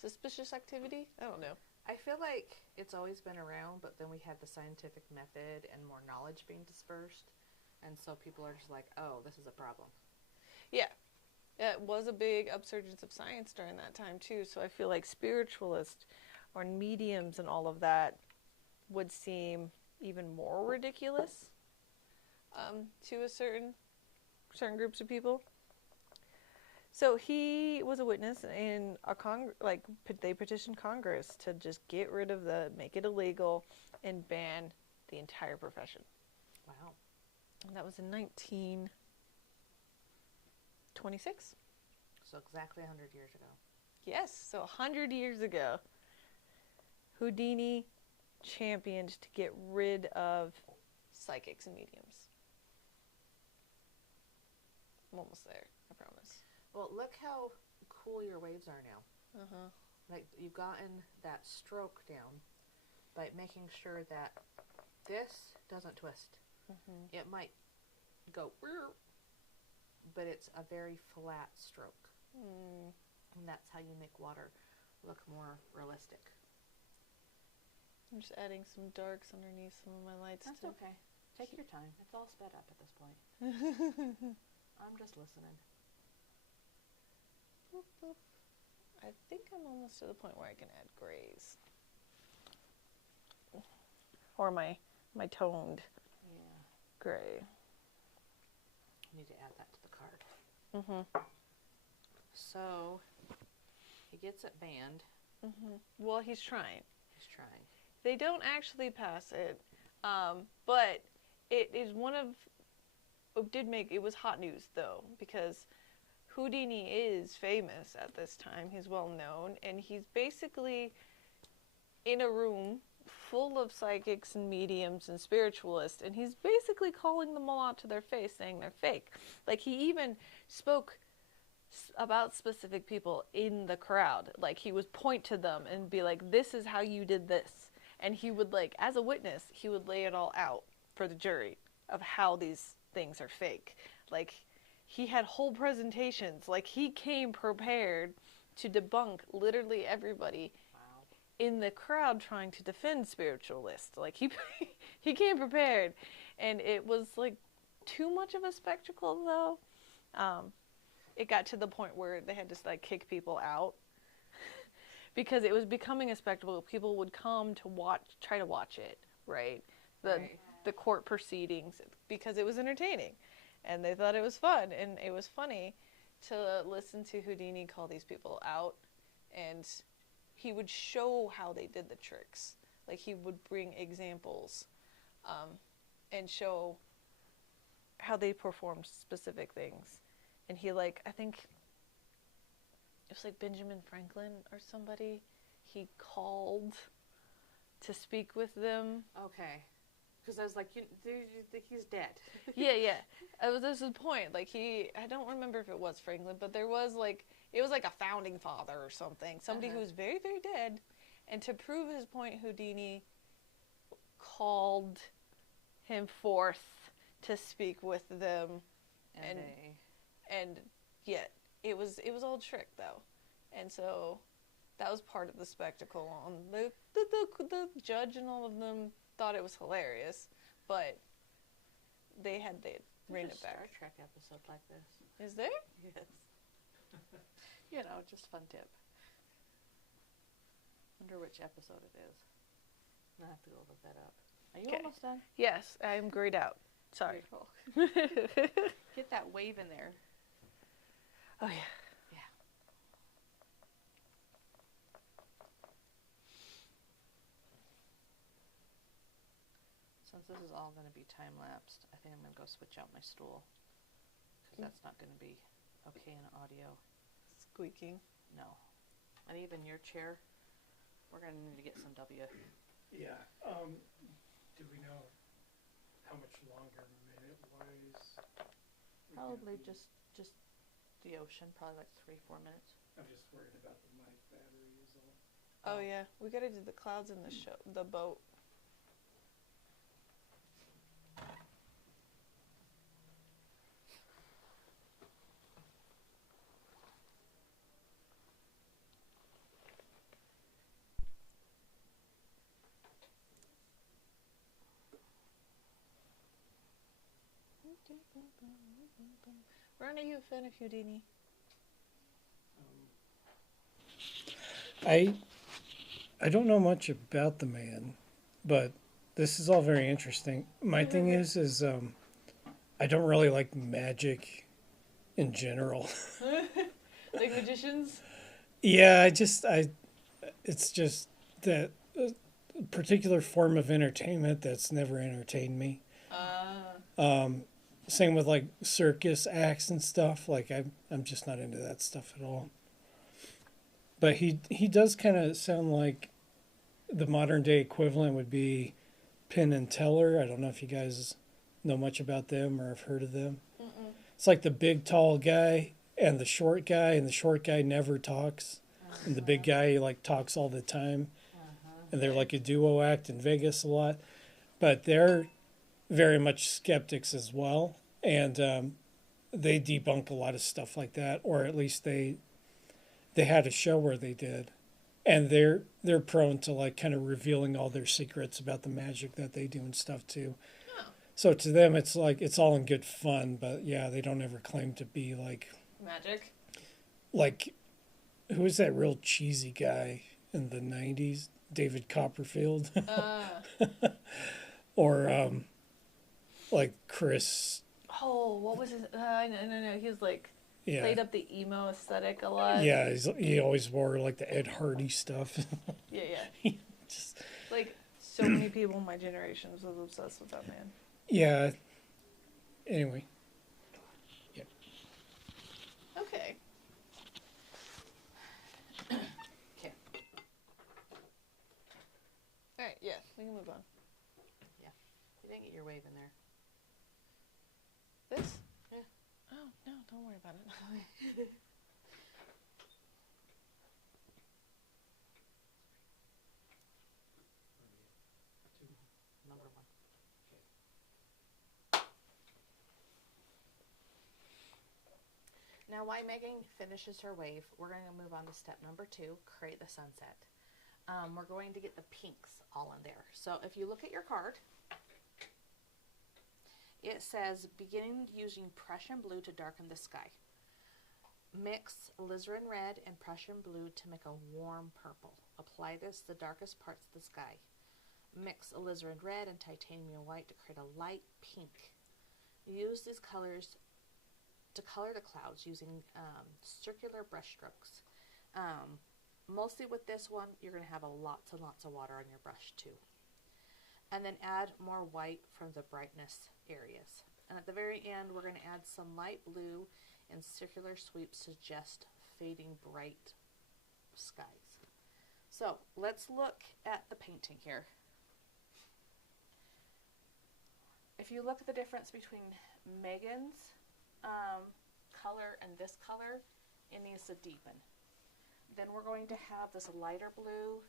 suspicious activity? I don't know. I feel like it's always been around, but then we had the scientific method and more knowledge being dispersed, and so people are just like, oh, this is a problem. Yeah. It was a big upsurgence of science during that time, too, so I feel like spiritualists or mediums and all of that would seem even more ridiculous to a certain groups of people. So he was a witness in a they petitioned Congress to just get rid of make it illegal and ban the entire profession. Wow. And that was in 1926. So exactly 100 years ago. Yes, so 100 years ago, Houdini championed to get rid of psychics and mediums. I'm almost there, I promise. Well, look how cool your waves are now. Uh-huh. Like, you've gotten that stroke down by making sure that this doesn't twist. Mm-hmm. It might go, but it's a very flat stroke. Mm. And that's how you make water look more realistic. I'm just adding some darks underneath some of my lights. That's too. okay. Take your time. It's all sped up at this point. I'm just listening. Boop, boop. I think I'm almost to the point where I can add grays. Or my toned Yeah. I gray. need to add that to the card. Mm-hmm. So, he gets it banned. Mm-hmm. Well, he's trying. He's trying. They don't actually pass it, but it is one of. It was hot news though, because Houdini is famous at this time. He's well known, and he's basically in a room full of psychics and mediums and spiritualists, and he's basically calling them all out to their face, saying they're fake. Like, he even spoke about specific people in the crowd. Like, he would point to them and be like, this is how you did this. And he would, like, as a witness, he would lay it all out for the jury of how these things are fake. Like, he had whole presentations. Like, he came prepared to debunk literally everybody in the crowd trying to defend spiritualists. Like, he came prepared, and it was like too much of a spectacle though. It got to the point where they had to like kick people out because it was becoming a spectacle. People would come to try to watch it, right? The court proceedings, because it was entertaining, and they thought it was fun, and it was funny to listen to Houdini call these people out, and he would show how they did the tricks. Like, he would bring examples and show how they performed specific things. And he, like, I think it was like Benjamin Franklin or somebody, he called to speak with them. Okay. Because I was like, he's dead. Yeah. This is the point. Like, I don't remember if it was Franklin, but there was, like, it was like a founding father or something. Somebody who was very, very dead. And to prove his point, Houdini called him forth to speak with them. And yeah, it was all trick, though. And so that was part of the spectacle. The judge and all of them thought it was hilarious, but they ran it back. Star Trek episode like this. Is there? Yes. You know, just fun tip. Wonder which episode it is. I'll have to go look that up. Are you almost done? Yes, I'm grayed out. Sorry. Get that wave in there. Oh, yeah. Since this is all going to be time-lapsed, I think I'm going to go switch out my stool. Because that's not going to be okay in audio. Squeaking. No. And even your chair, we're going to need to get some Yeah. Do we know how much longer minute-wise? Probably just the ocean, probably like 3-4 minutes. I'm just worried about the mic battery is all. Oh, yeah. We got to do the clouds in the boat. Ron, are you a fan of Houdini? I don't know much about the man, but this is all very interesting. My thing is I don't really like magic in general. Like magicians? Yeah, it's just that particular form of entertainment that's never entertained me. Same with like circus acts and stuff. Like I'm just not into that stuff at all. But he does kind of sound like the modern day equivalent would be Penn and Teller. I don't know if you guys know much about them or have heard of them. Mm-mm. It's like the big tall guy and the short guy, and the short guy never talks, and the big guy like talks all the time. And they're like a duo act in Vegas a lot, but they're very much skeptics as well, and they debunk a lot of stuff like that, or at least they had a show where they did, and they're prone to like kind of revealing all their secrets about the magic that they do and stuff too. Oh. So to them, it's like it's all in good fun, but yeah, they don't ever claim to be like magic. Like, who was that real cheesy guy in the '90s? David Copperfield, or like Chris. Oh, what was his? No. He was like played up the emo aesthetic a lot. Yeah, he always wore like the Ed Hardy stuff. Yeah. just Like, so many people in my generation was obsessed with that man. yeah. Anyway, Okay. Okay. All right, yeah, we can move on. You didn't get your wave in there. This? Yeah. Oh, no, don't worry about it. Number one. Now, while Megan finishes her wave, we're going to move on to step number 2, create the sunset. We're going to get the pinks all in there. So if you look at your card, it says, beginning using Prussian blue to darken the sky. Mix alizarin red and Prussian blue to make a warm purple. Apply this to the darkest parts of the sky. Mix alizarin red and titanium white to create a light pink. Use these colors to color the clouds using circular brush strokes. Mostly with this one, you're going to have lots and lots of water on your brush too. And then add more white from the brightness areas. And at the very end, we're going to add some light blue and circular sweeps to just fading bright skies. So let's look at the painting here. If you look at the difference between Megan's color and this color, it needs to deepen. Then we're going to have this lighter blue.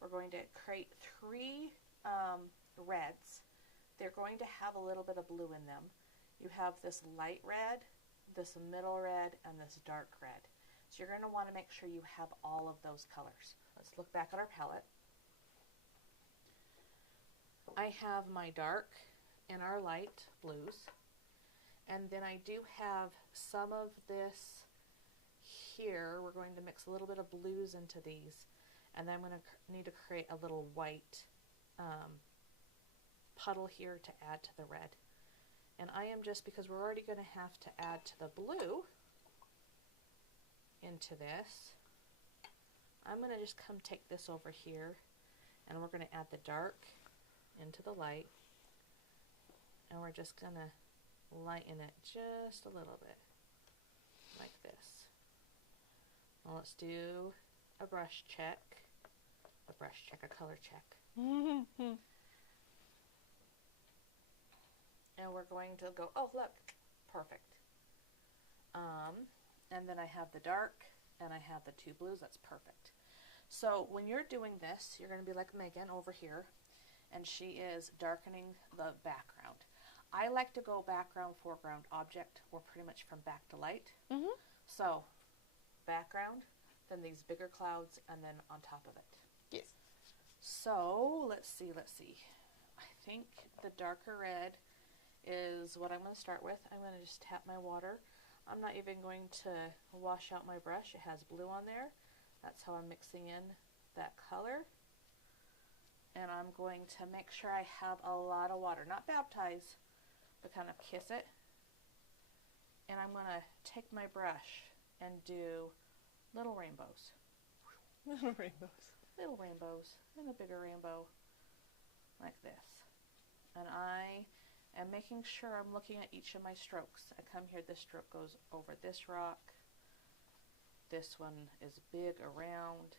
We're going to create 3 reds. They're going to have a little bit of blue in them. You have this light red, this middle red, and this dark red. So you're going to want to make sure you have all of those colors. Let's look back at our palette. I have my dark and our light blues. And then I do have some of this here. We're going to mix a little bit of blues into these. And then I'm going to need to create a little white puddle here to add to the red. And I am just, because we're already going to have to add to the blue into this, I'm going to just come take this over here and we're going to add the dark into the light. And we're just going to lighten it just a little bit, like this. Now let's do a brush check, a color check. And we're going to go, oh look, perfect. And then I have the dark and I have the 2 blues, that's perfect. So when you're doing this, you're going to be like Megan over here, and she is darkening the background. I like to go background, foreground, object, or pretty much from back to light. So background, then these bigger clouds, and then on top of it. Yes. So let's see. I think the darker red is what I'm going to start with. I'm going to just tap my water. I'm not even going to wash out my brush. It has blue on there. That's how I'm mixing in that color. And I'm going to make sure I have a lot of water. Not baptize, but kind of kiss it. And I'm going to take my brush and do little rainbows. Little rainbows. Little rainbows and a bigger rainbow like this. And I am making sure I'm looking at each of my strokes. I come here, this stroke goes over this rock. This one is big around.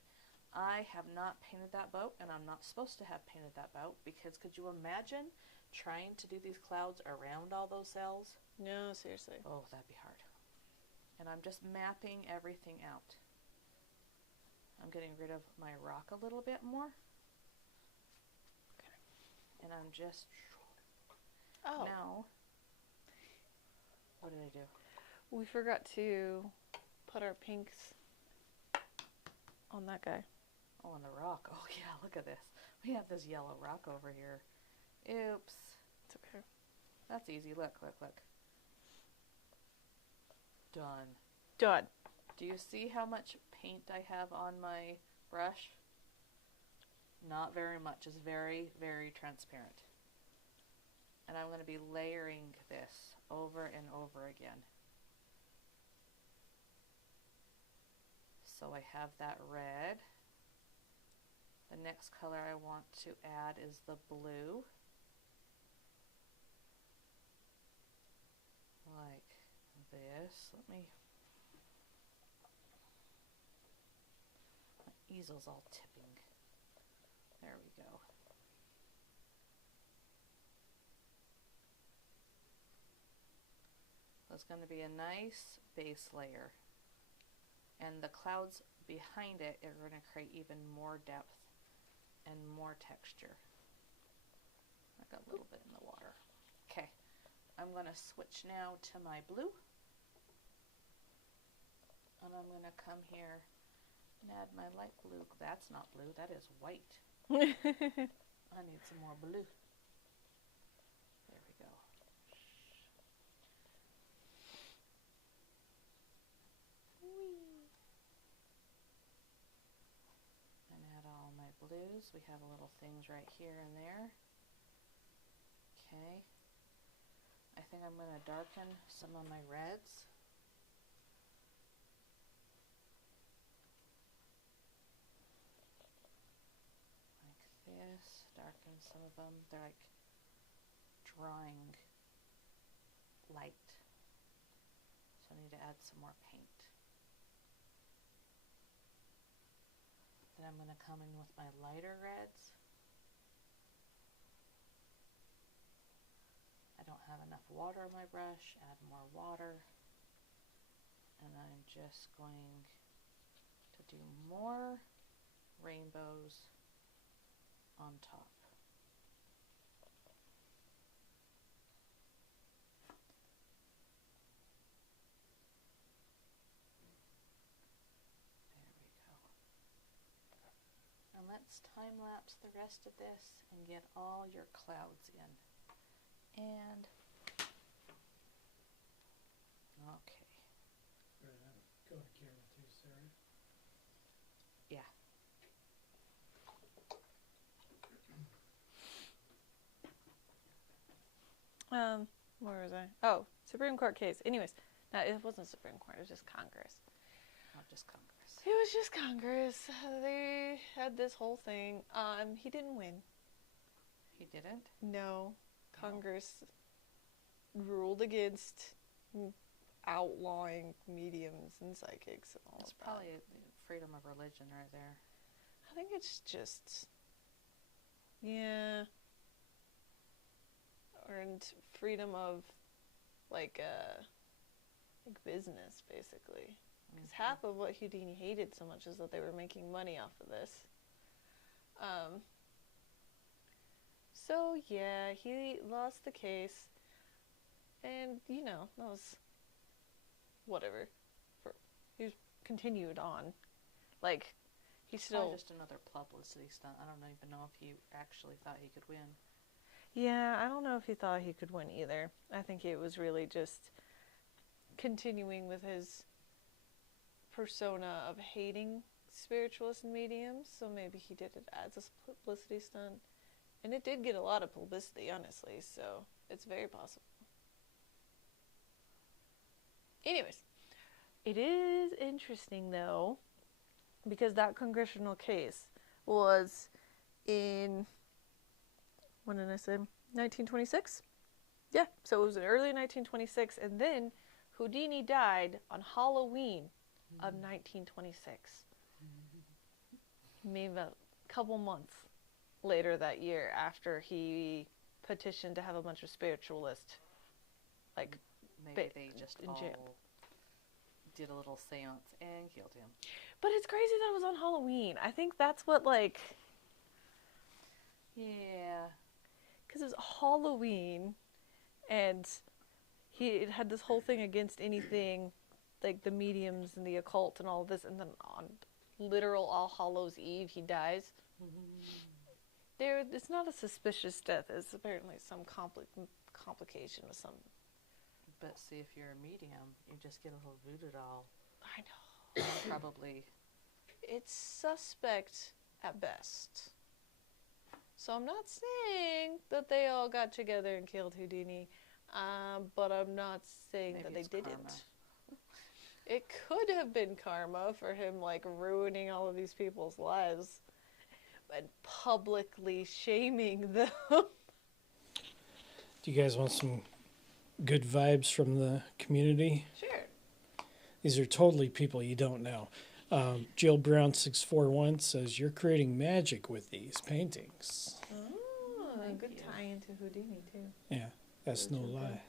I have not painted that boat, and I'm not supposed to have painted that boat, because could you imagine trying to do these clouds around all those cells? No, seriously. Oh, that'd be hard. And I'm just mapping everything out. I'm getting rid of my rock a little bit more. Okay. And I'm just... Oh. Now, what did I do? We forgot to put our pinks on that guy. Oh, on the rock. Oh, yeah, look at this. We have this yellow rock over here. Oops. It's okay. That's easy. Look. Done. Done. Do you see how much paint I have on my brush? Not very much. It's very, very transparent. And I'm going to be layering this over and over again. So I have that red, the The next color I want to add is the blue. Like this. Let me... My easel's all tipping. There we go. That's going to be a nice base layer. And the clouds behind it are going to create even more depth and more texture. I got a little bit in the water. Okay, I'm going to switch now to my blue. And I'm going to come here and add my light blue. That's not blue, that is white. I need some more blue. There we go. And add all my blues. We have little things right here and there. Okay. I think I'm going to darken some of my reds. This, darken some of them. They're like drawing light. So I need to add some more paint. Then I'm going to come in with my lighter reds. I don't have enough water in my brush. Add more water. And I'm just going to do more rainbows on top. There we go. And let's time lapse the rest of this and get all your clouds in. And okay. Right, go to camera too, Sarah. Yeah. Where was I? Oh, Supreme Court case. Anyways, no, it wasn't Supreme Court. It was just Congress. Not just Congress. It was just Congress. They had this whole thing. He didn't win. He didn't? No. Congress ruled against outlawing mediums and psychics and all It's of that. probably freedom of religion right there. I think it's just, yeah. And freedom of, like business, basically. Because half of what Houdini hated so much is that they were making money off of this. So, yeah, he lost the case. And, you know, that was whatever. He continued on. Like, he still... Probably just another publicity stunt. I don't even know if he actually thought he could win. Yeah, I don't know if he thought he could win either. I think it was really just continuing with his persona of hating spiritualists and mediums. So maybe he did it as a publicity stunt. And it did get a lot of publicity, honestly. So it's very possible. Anyways, it is interesting, though, because that congressional case was in... When did I say? 1926? Yeah, so it was in early 1926, and then Houdini died on Halloween of 1926. Maybe about a couple months later that year after he petitioned to have a bunch of spiritualists, like, Maybe they just in all jail. did a little seance and killed him. But it's crazy that it was on Halloween. I think that's what, like... Yeah. Because it was Halloween, and he had this whole thing against anything, like the mediums and the occult and all of this, and then on literal All Hallows Eve, he dies. It's not a suspicious death. It's apparently some complication with some... But see, if you're a medium, you just get a little voodoo doll. I know. Probably. It's suspect at best. So I'm not saying that they all got together and killed Houdini, but I'm not saying Maybe that they it's didn't. karma. It could have been karma for him, like, ruining all of these people's lives. and publicly shaming them. Do you guys want some good vibes from the community? Sure. These are totally people you don't know. Jill Brown 641 says you're creating magic with these paintings. Oh, Thank good you. tie into Houdini too. Yeah, that's no lie.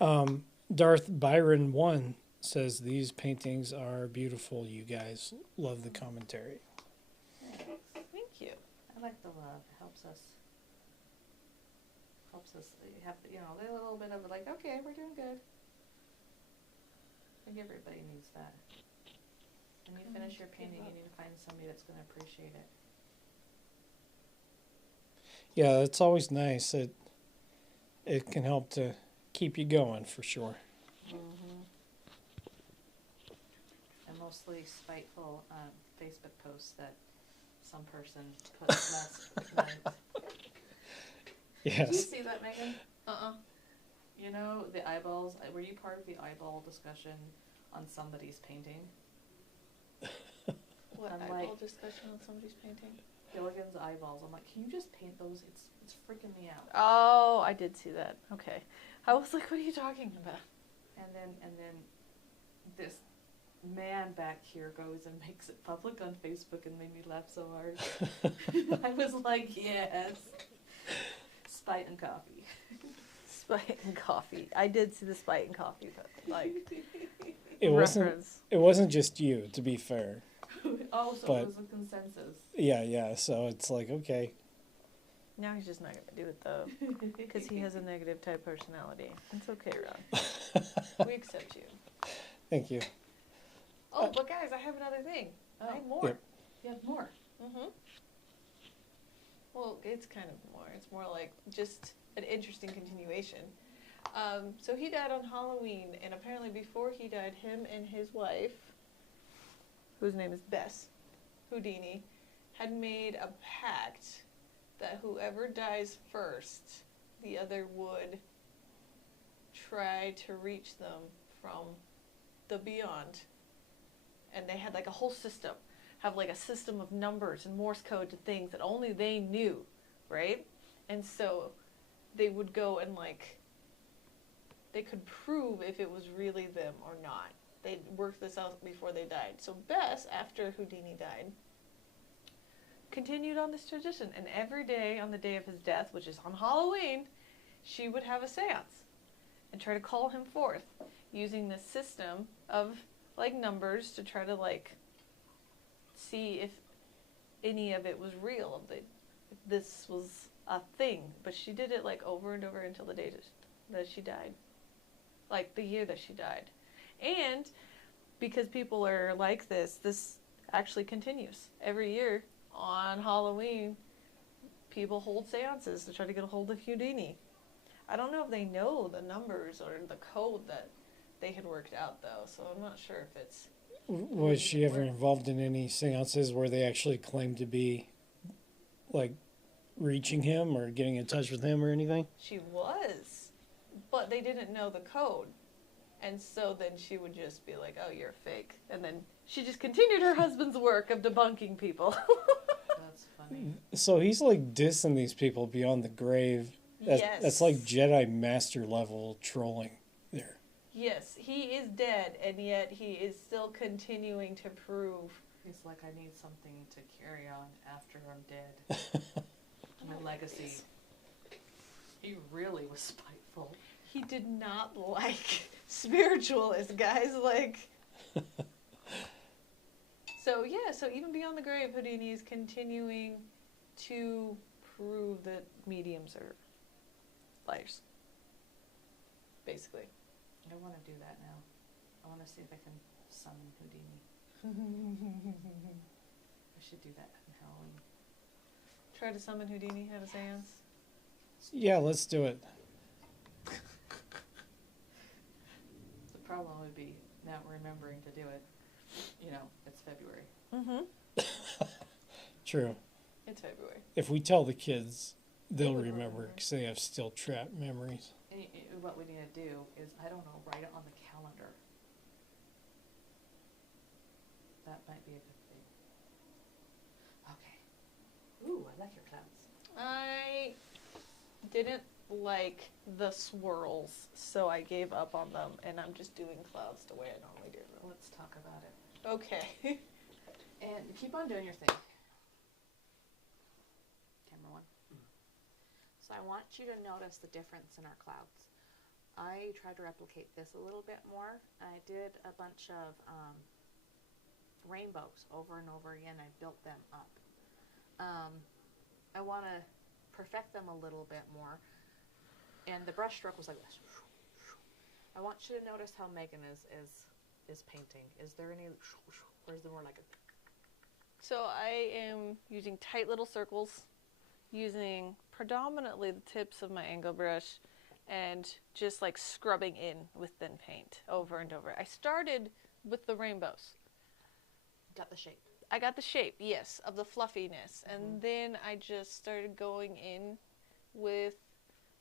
Yeah. Darth Byron 1 says these paintings are beautiful. You guys love the commentary. Thank you. I like the love. It helps us have, you know, a little bit of like, okay, we're doing good. I think everybody needs that. When you finish your painting, you need to find somebody that's going to appreciate it. Yeah, it's always nice. It can help to keep you going for sure. And mostly spiteful Facebook posts that some person put last night. Did you Yes. see that, Megan? You know, the eyeballs, were you part of the eyeball discussion on somebody's painting? What I'm eyeball like- discussion on somebody's painting? Gilligan's eyeballs. I'm like, can you just paint those? It's freaking me out. Oh, I did see that. Okay. I was like, what are you talking about? And then this man back here goes and makes it public on Facebook and made me laugh so hard. I was like, yes. Spite and coffee. Spite and coffee. I did see the spite and coffee, but like It wasn't. reference. It wasn't just you, to be fair. Oh, so But- it was a consensus. Yeah. So it's like, okay. Now he's just not gonna do it though, because he has a negative type personality. It's okay, Ron. We accept you. Thank you. Oh, but guys, I have another thing. I have more. Yep. You have more. Mm-hmm. Well, it's kind of more. It's more like just an interesting continuation. So he died on Halloween, and apparently before he died, him and his wife, whose name is Bess Houdini, had made a pact that whoever dies first, the other would try to reach them from the beyond. And they had like a whole system, have like a system of numbers and Morse code to things that only they knew, right? And so they would go and like, they could prove if it was really them or not. They worked this out before they died. So Bess, after Houdini died, continued on this tradition, and every day on the day of his death, which is on Halloween, she would have a seance and try to call him forth using this system of like numbers to try to like see if any of it was real, if this was a thing. But she did it like over and over until the day that she died, like the year that she died. And because people are like this actually continues every year. On Halloween, people hold seances to try to get a hold of Houdini. I don't know if they know the numbers or the code that they had worked out, though, so I'm not sure if it's... Was she ever involved in any seances where they actually claimed to be, like, reaching him or getting in touch with him or anything? She was, but they didn't know the code. And so then she would just be like, oh, you're fake. And then she just continued her husband's work of debunking people. That's funny. So he's like dissing these people beyond the grave. That's like Jedi Master level trolling there. Yes, he is dead, and yet he is still continuing to prove. He's like, I need something to carry on after I'm dead. My legacy. He really was spiteful. He did not like spiritualists, guys. Like, so even beyond the grave, Houdini is continuing to prove that mediums are liars. Basically. I want to do that now. I want to see if I can summon Houdini. I should do that on Halloween. Try to summon Houdini, have a seance. Yeah, let's do it. The problem would be not remembering to do it. You know, it's February. Mm-hmm. True. It's February. If we tell the kids, they'll They will remember remember. because they have still trapped memories. What we need to do is, I don't know, write it on the calendar. That might be a good thing. Okay. like your clouds. I didn't like the swirls, so I gave up on them, and I'm just doing clouds the way I normally do them. Let's talk about it. Okay. And keep on doing your thing. Camera one. So I want you to notice the difference in our clouds. I tried to replicate this a little bit more. I did a bunch of rainbows over and over again. I built them up. I want to perfect them a little bit more. And the brush stroke was like this. I want you to notice how Megan is painting. Is there any, or is there more like a... So I am using tight little circles, using predominantly the tips of my angle brush, and just like scrubbing in with thin paint over and over. I started with the rainbows. Got the shape. I got the shape, yes, of the fluffiness. And then I just started going in with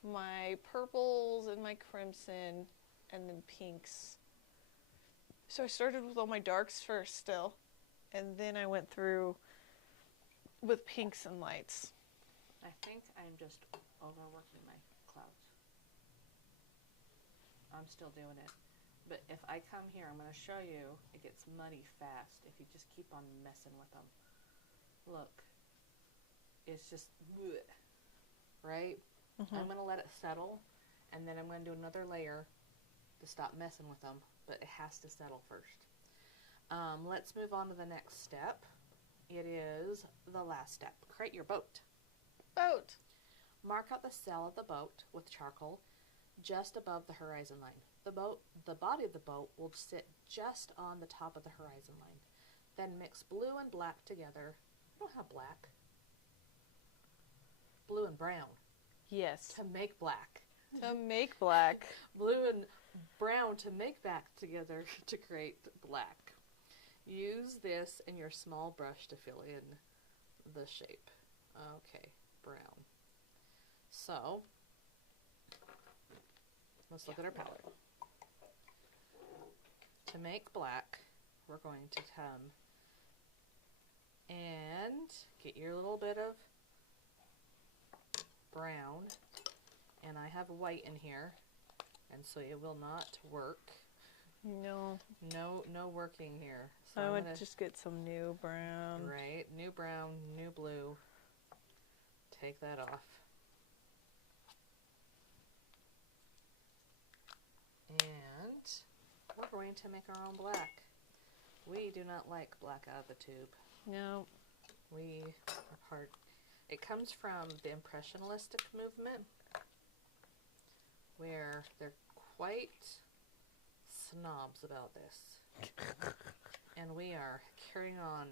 my purples and my crimson and then pinks. So I started with all my darks first still. And then I went through with pinks and lights. I think I'm just overworking my clouds. I'm still doing it. But if I come here, I'm going to show you, it gets muddy fast if you just keep on messing with them. Look. It's just, bleh, right? I'm going to let it settle, and then I'm going to do another layer to stop messing with them, but it has to settle first. Let's move on to the next step. It is the last step. Create your boat. Boat. Mark out the sail of the boat with charcoal just above the horizon line. The body of the boat will sit just on the top of the horizon line. Then mix blue and black together. I don't have black. Blue and brown. Yes. To make black. To make black. Blue and brown to make back together to create black. Use this in your small brush to fill in the shape. Okay, brown. So, let's look at our palette. To make black, we're going to come and get your little bit of brown, and I have white in here, and so it will not work. No. No working here. So I I'm would gonna, just get some new brown. right, new brown, new blue. Take that off. And we're going to make our own black. We do not like black out of the tube. No. We are part. It comes from the Impressionistic movement, where they're quite snobs about this. And we are carrying on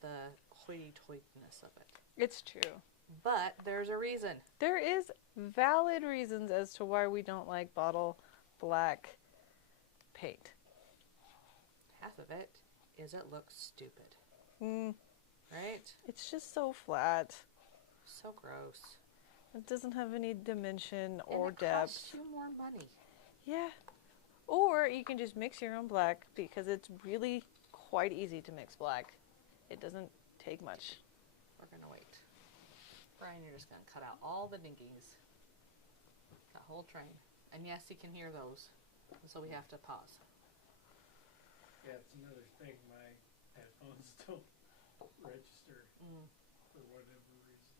the hoity-toityness of it. It's true. But there's a reason. There is valid reasons as to why we don't like bottle black paint. Half of it is it looks stupid. Mm, Right? it's just so flat. So gross. It doesn't have any dimension And or it depth. costs you more money. Yeah. Or you can just mix your own black because it's really quite easy to mix black. It doesn't take much. We're going to wait. Brian, you're just going to cut out all the dinkies. That whole train. And yes, you can hear those. And so we have to pause. Yeah, it's another thing. My headphones don't register for whatever reason.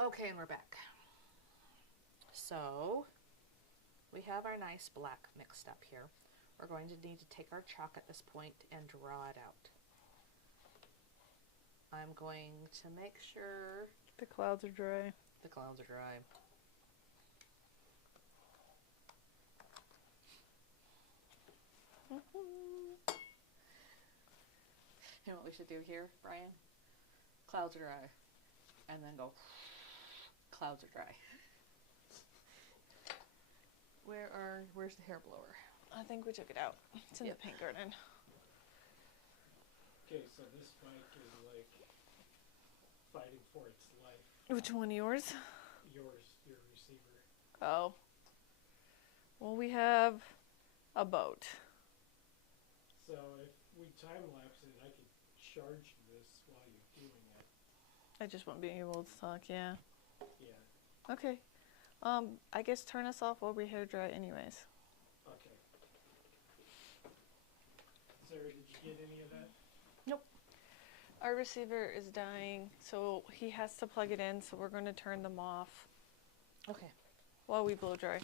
Okay, and we're back. So, we have our nice black mixed up here. We're going to need to take our chalk at this point and draw it out. I'm going to make sure The clouds are dry. the clouds are dry. You know what we should do here, Brian? Clouds are dry. And then go, clouds are dry. Where's the hair blower? I think we took it out. It's in Yep. the paint garden. Okay, so this mic is like fighting for its life. Which one, yours? Your receiver. Oh. Well, we have a boat. So if we time lapse it, I could charge this while you're doing it. I just won't be able to talk, yeah. Yeah. Okay. I guess turn us off while we hair dry anyways. Okay. Sarah, did you get any of that? Nope. Our receiver is dying, so he has to plug it in, so we're going to turn them off Okay. while we blow dry.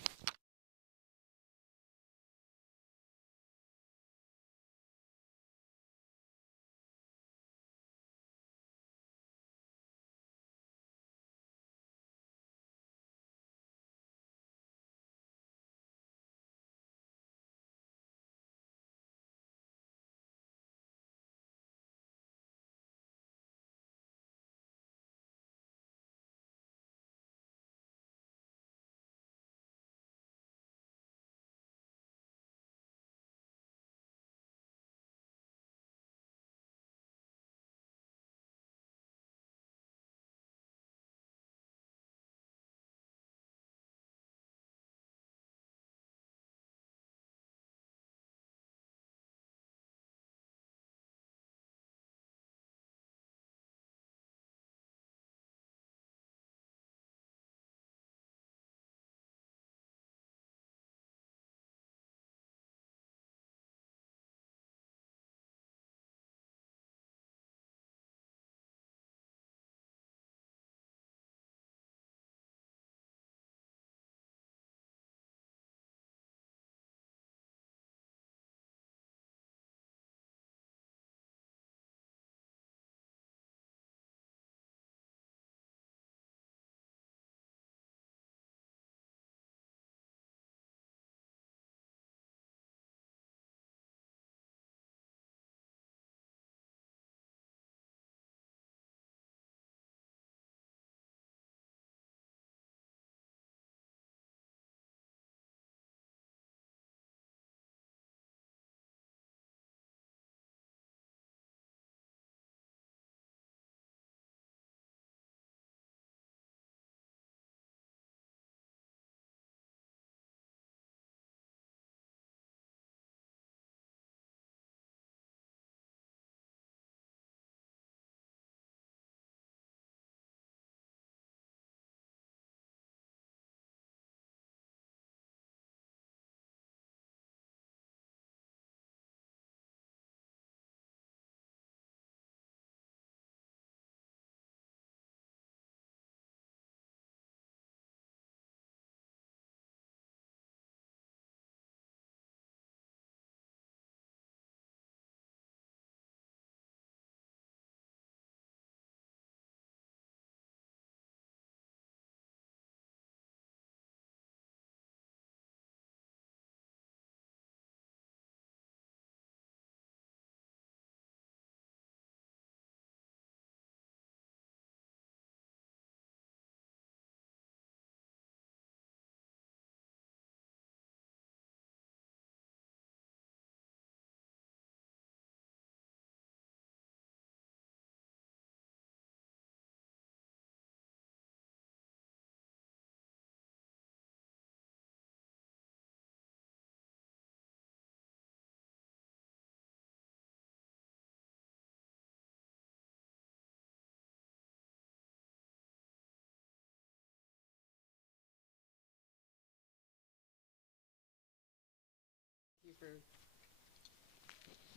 You for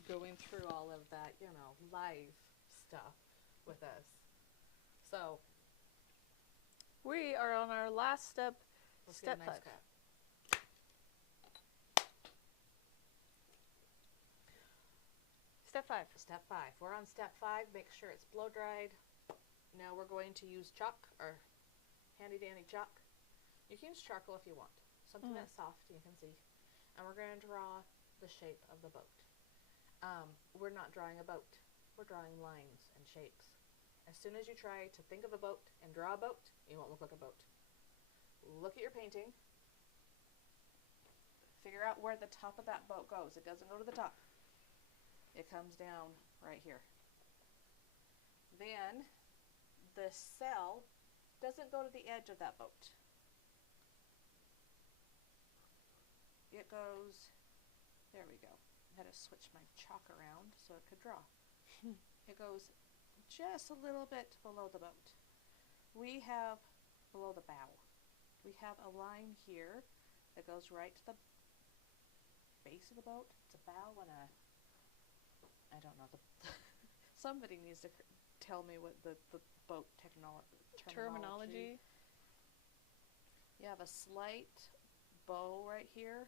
going through all of that, live stuff with us. So We are on our last step, let's step get a nice 5. cup. Step 5. Step 5. We're on step 5. Make sure it's blow dried. Now we're going to use chalk, or handy dandy chalk. You can use charcoal if you want. Something that's soft you can see. And we're going to draw the shape of the boat. We're not drawing a boat. We're drawing lines and shapes. As soon as you try to think of a boat and draw a boat, it won't look like a boat. Look at your painting. Figure out where the top of that boat goes. It doesn't go to the top. It comes down right here. Then the sail doesn't go to the edge of that boat. It goes, there we go. I had to switch my chalk around so it could draw. It goes just a little bit below the boat. We have, below the bow, we have a line here that goes right to the base of the boat. It's a bow and a, I don't know, somebody needs to tell me what the boat terminology. You have a slight bow right here.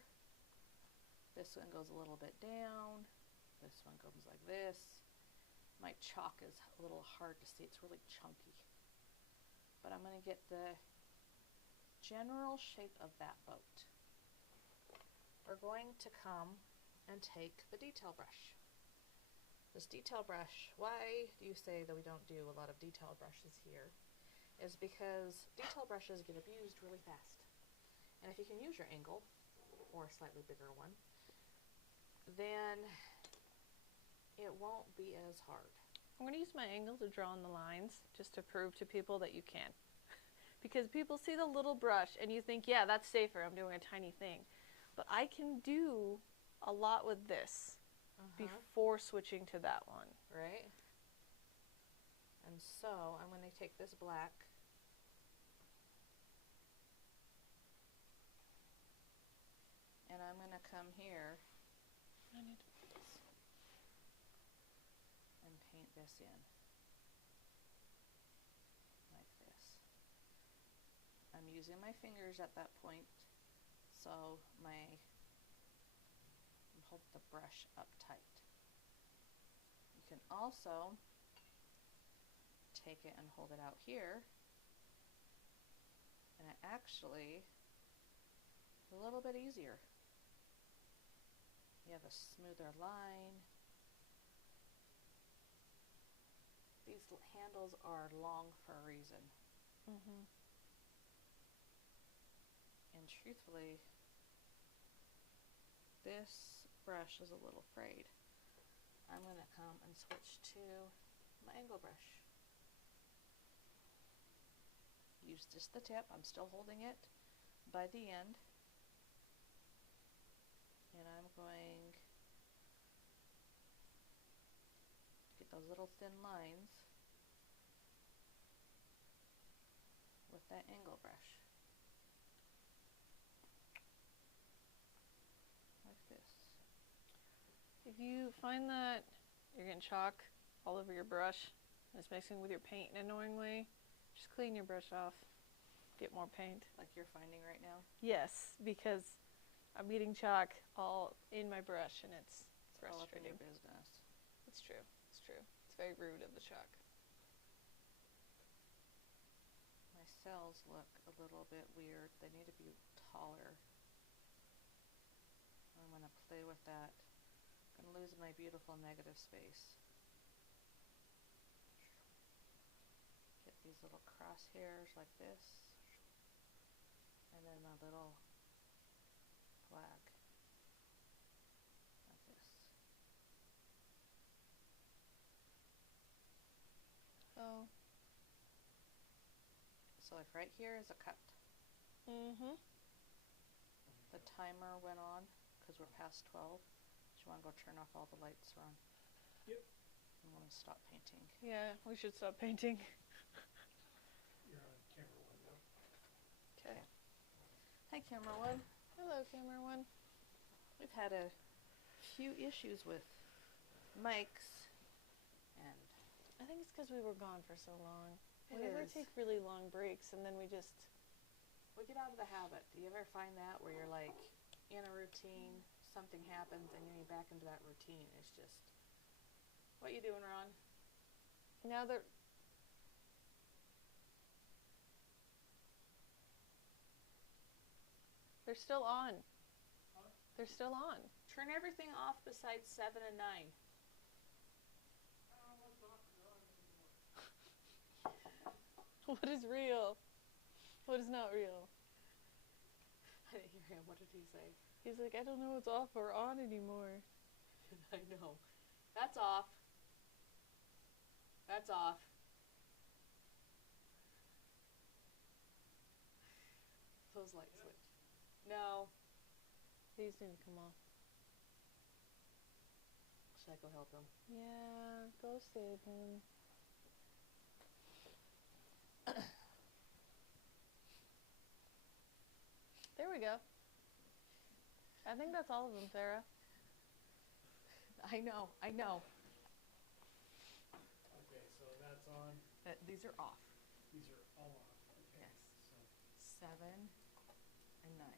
This one goes a little bit down. This one goes like this. My chalk is a little hard to see. It's really chunky. But I'm going to get the general shape of that boat. We're going to come and take the detail brush. This detail brush, why do you say that we don't do a lot of detail brushes here? Is because detail brushes get abused really fast. And if you can use your angle, or a slightly bigger one, then it won't be as hard. I'm going to use my angle to draw on the lines just to prove to people that you can. Because people see the little brush and you think, yeah, that's safer, I'm doing a tiny thing. But I can do a lot with this before switching to that one. Right? And so I'm going to take this black and I'm going to come here and paint this in like this. I'm using my fingers at that point, so hold the brush up tight. You can also take it and hold it out here, and it actually is a little bit easier. You have a smoother line. These handles are long for a reason. And truthfully, this brush is a little frayed. I'm going to come and switch to my angle brush. Use just the tip. I'm still holding it by the end. And I'm going to get those little thin lines with that angle brush. Like this. If you find that you're getting chalk all over your brush and it's mixing with your paint in an annoying way, just clean your brush off, get more paint. Like you're finding right now? Yes, because I'm getting chalk all in my brush and it's All up in frustrating. your business. It's true. It's true. It's very rude of the chalk. My cells look a little bit weird. They need to be taller. I'm going to play with that. I'm going to lose my beautiful negative space. Get these little crosshairs like this. And then a little flag. Like this. Oh. So like right here is a cut. The timer went on because we're past 12. Do you want to go turn off all the lights, Ron? Yep. I'm going to stop painting. Yeah, we should stop painting. You're on camera one now. Okay. Hi, camera one. Hello, camera one. We've had a few issues with mics, and I think it's because we were gone for so long. It We never is. take really long breaks, and then we just... we get out of the habit. Do you ever find that where you're like in a routine, something happens, and then you're back into that routine? It's just, what you doing, Ron? Now they're... They're still on. They're still on. Turn everything off besides 7 and 9. What is real? What is not real? I didn't hear him. What did he say? He's like, I don't know what's off or on anymore. I know. That's off. That's off. Those lights switch. No. These need to come off. Should I go help him? Yeah, go save him. we go. I think that's all of them, Sarah. I know. Okay, so that's on. These are off. These are all off. Okay. Yes. So, 7 and 9.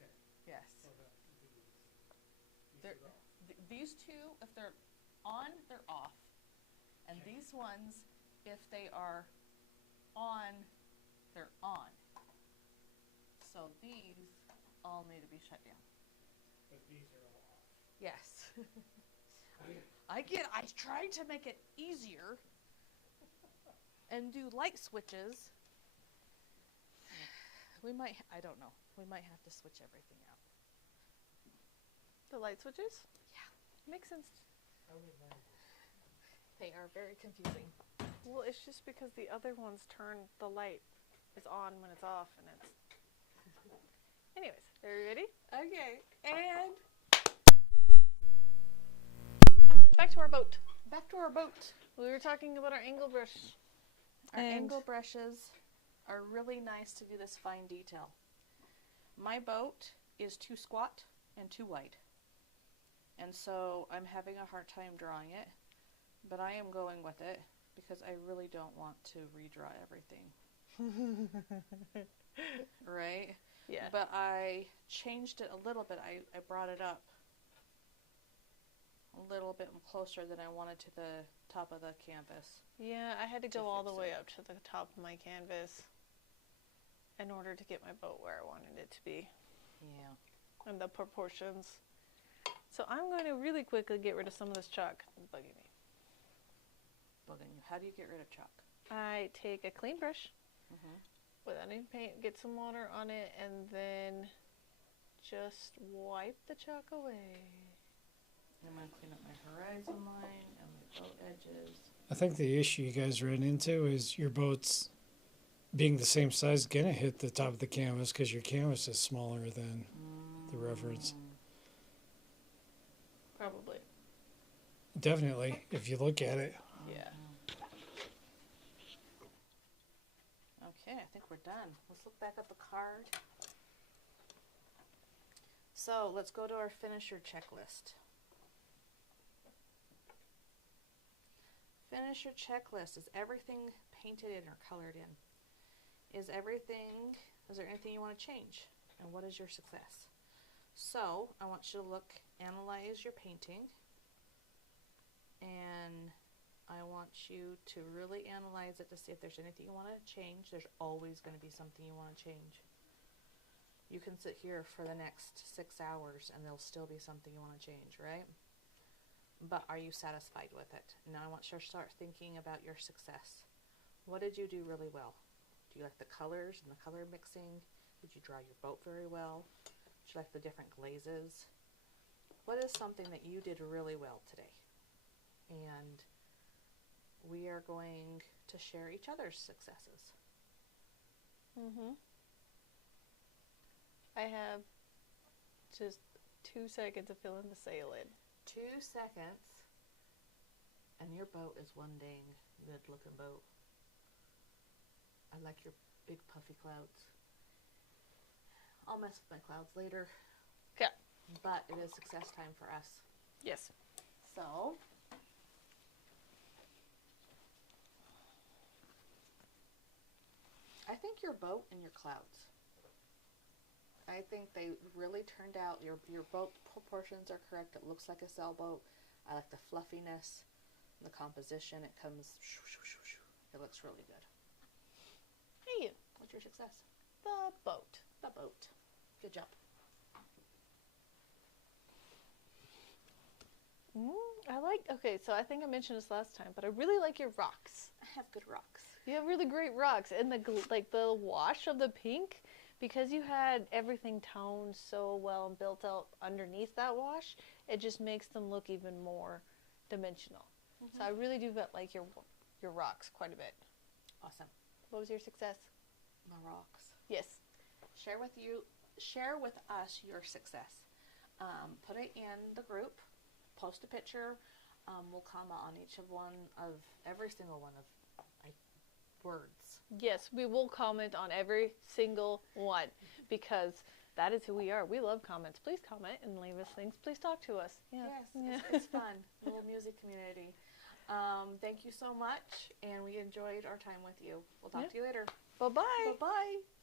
okay. Yes. So that these They're- are off. These two, if they're on, they're off. And Okay. these ones, if they are on, they're on. So these all need to be shut down. But these are all off. Yes. Okay. I tried to make it easier and do light switches. I don't know. We might have to switch everything out. The light switches? Yeah. Makes sense. They are very confusing. Well, it's just because the other ones turn the light is on when it's off, and it's. Anyways, are you ready? Okay, and Back to our boat. back to our boat. We were talking about our angle brush. Our And- angle brushes are really nice to do this fine detail. My boat is too squat and too wide. And so I'm having a hard time drawing it, but I am going with it because I really don't want to redraw everything. Right? Yeah. But I changed it a little bit. I brought it up a little bit closer than I wanted to the top of the canvas. Yeah, I had to To go all the fix way it. up to the top of my canvas in order to get my boat where I wanted it to be Yeah. and the proportions. So I'm going to really quickly get rid of some of this chalk that's bugging me. Bugging you. How do you get rid of chalk? I take a clean brush Mm-hmm. without any paint, get some water on it, and then just wipe the chalk away. I'm going to clean up my horizon line and my boat edges. I think the issue you guys ran into is your boat's being the same size gonna hit the top of the canvas because your canvas is smaller than the reference. Probably. Definitely, if you look at it. Yeah. Okay, I think we're done. Let's look back at the card. So let's go to our finisher checklist. Finisher checklist. Is everything painted in or colored in? Is there anything you want to change? And what is your success? So I want you to analyze your painting, and I want you to really analyze it to see if there's anything you want to change. There's always going to be something you want to change. You can sit here for the next 6 hours and there'll still be something you want to change, right? But are you satisfied with it? Now I want you to start thinking about your success. What did you do really well? Do you like the colors and the color mixing? Did you draw your boat very well? Did you like the different glazes? What is something that you did really well today? And we are going to share each other's successes. Mm-hmm. I have just 2 seconds to fill in the sail in. 2 seconds, and your boat is one dang good looking boat. I like your big puffy clouds. I'll mess with my clouds later. Okay. But it is success time for us. Yes. So, I think your boat and your clouds. I think they really turned out, your boat proportions are correct. It looks like a sailboat. I like the fluffiness, the composition. It comes, it looks really good. Hey, What's your success? the boat. The boat. Good job. Okay, so I think I mentioned this last time, but I really like your rocks. I have good rocks. You have really great rocks, and the wash of the pink, because you had everything toned so well and built out underneath that wash, it just makes them look even more dimensional. So I really do like your rocks quite a bit. Awesome. What was your success? My rocks. Yes. Share with us your success. Put it in the group. Post a picture. We'll comment on every single one of words. Yes, we will comment on every single one because that is who we are. We love comments. Please comment and leave us things. Please talk to us. Yeah. Yes, it's fun. Little music community. Thank you so much, and we enjoyed our time with you. We'll talk to you later. Bye-bye. Bye-bye.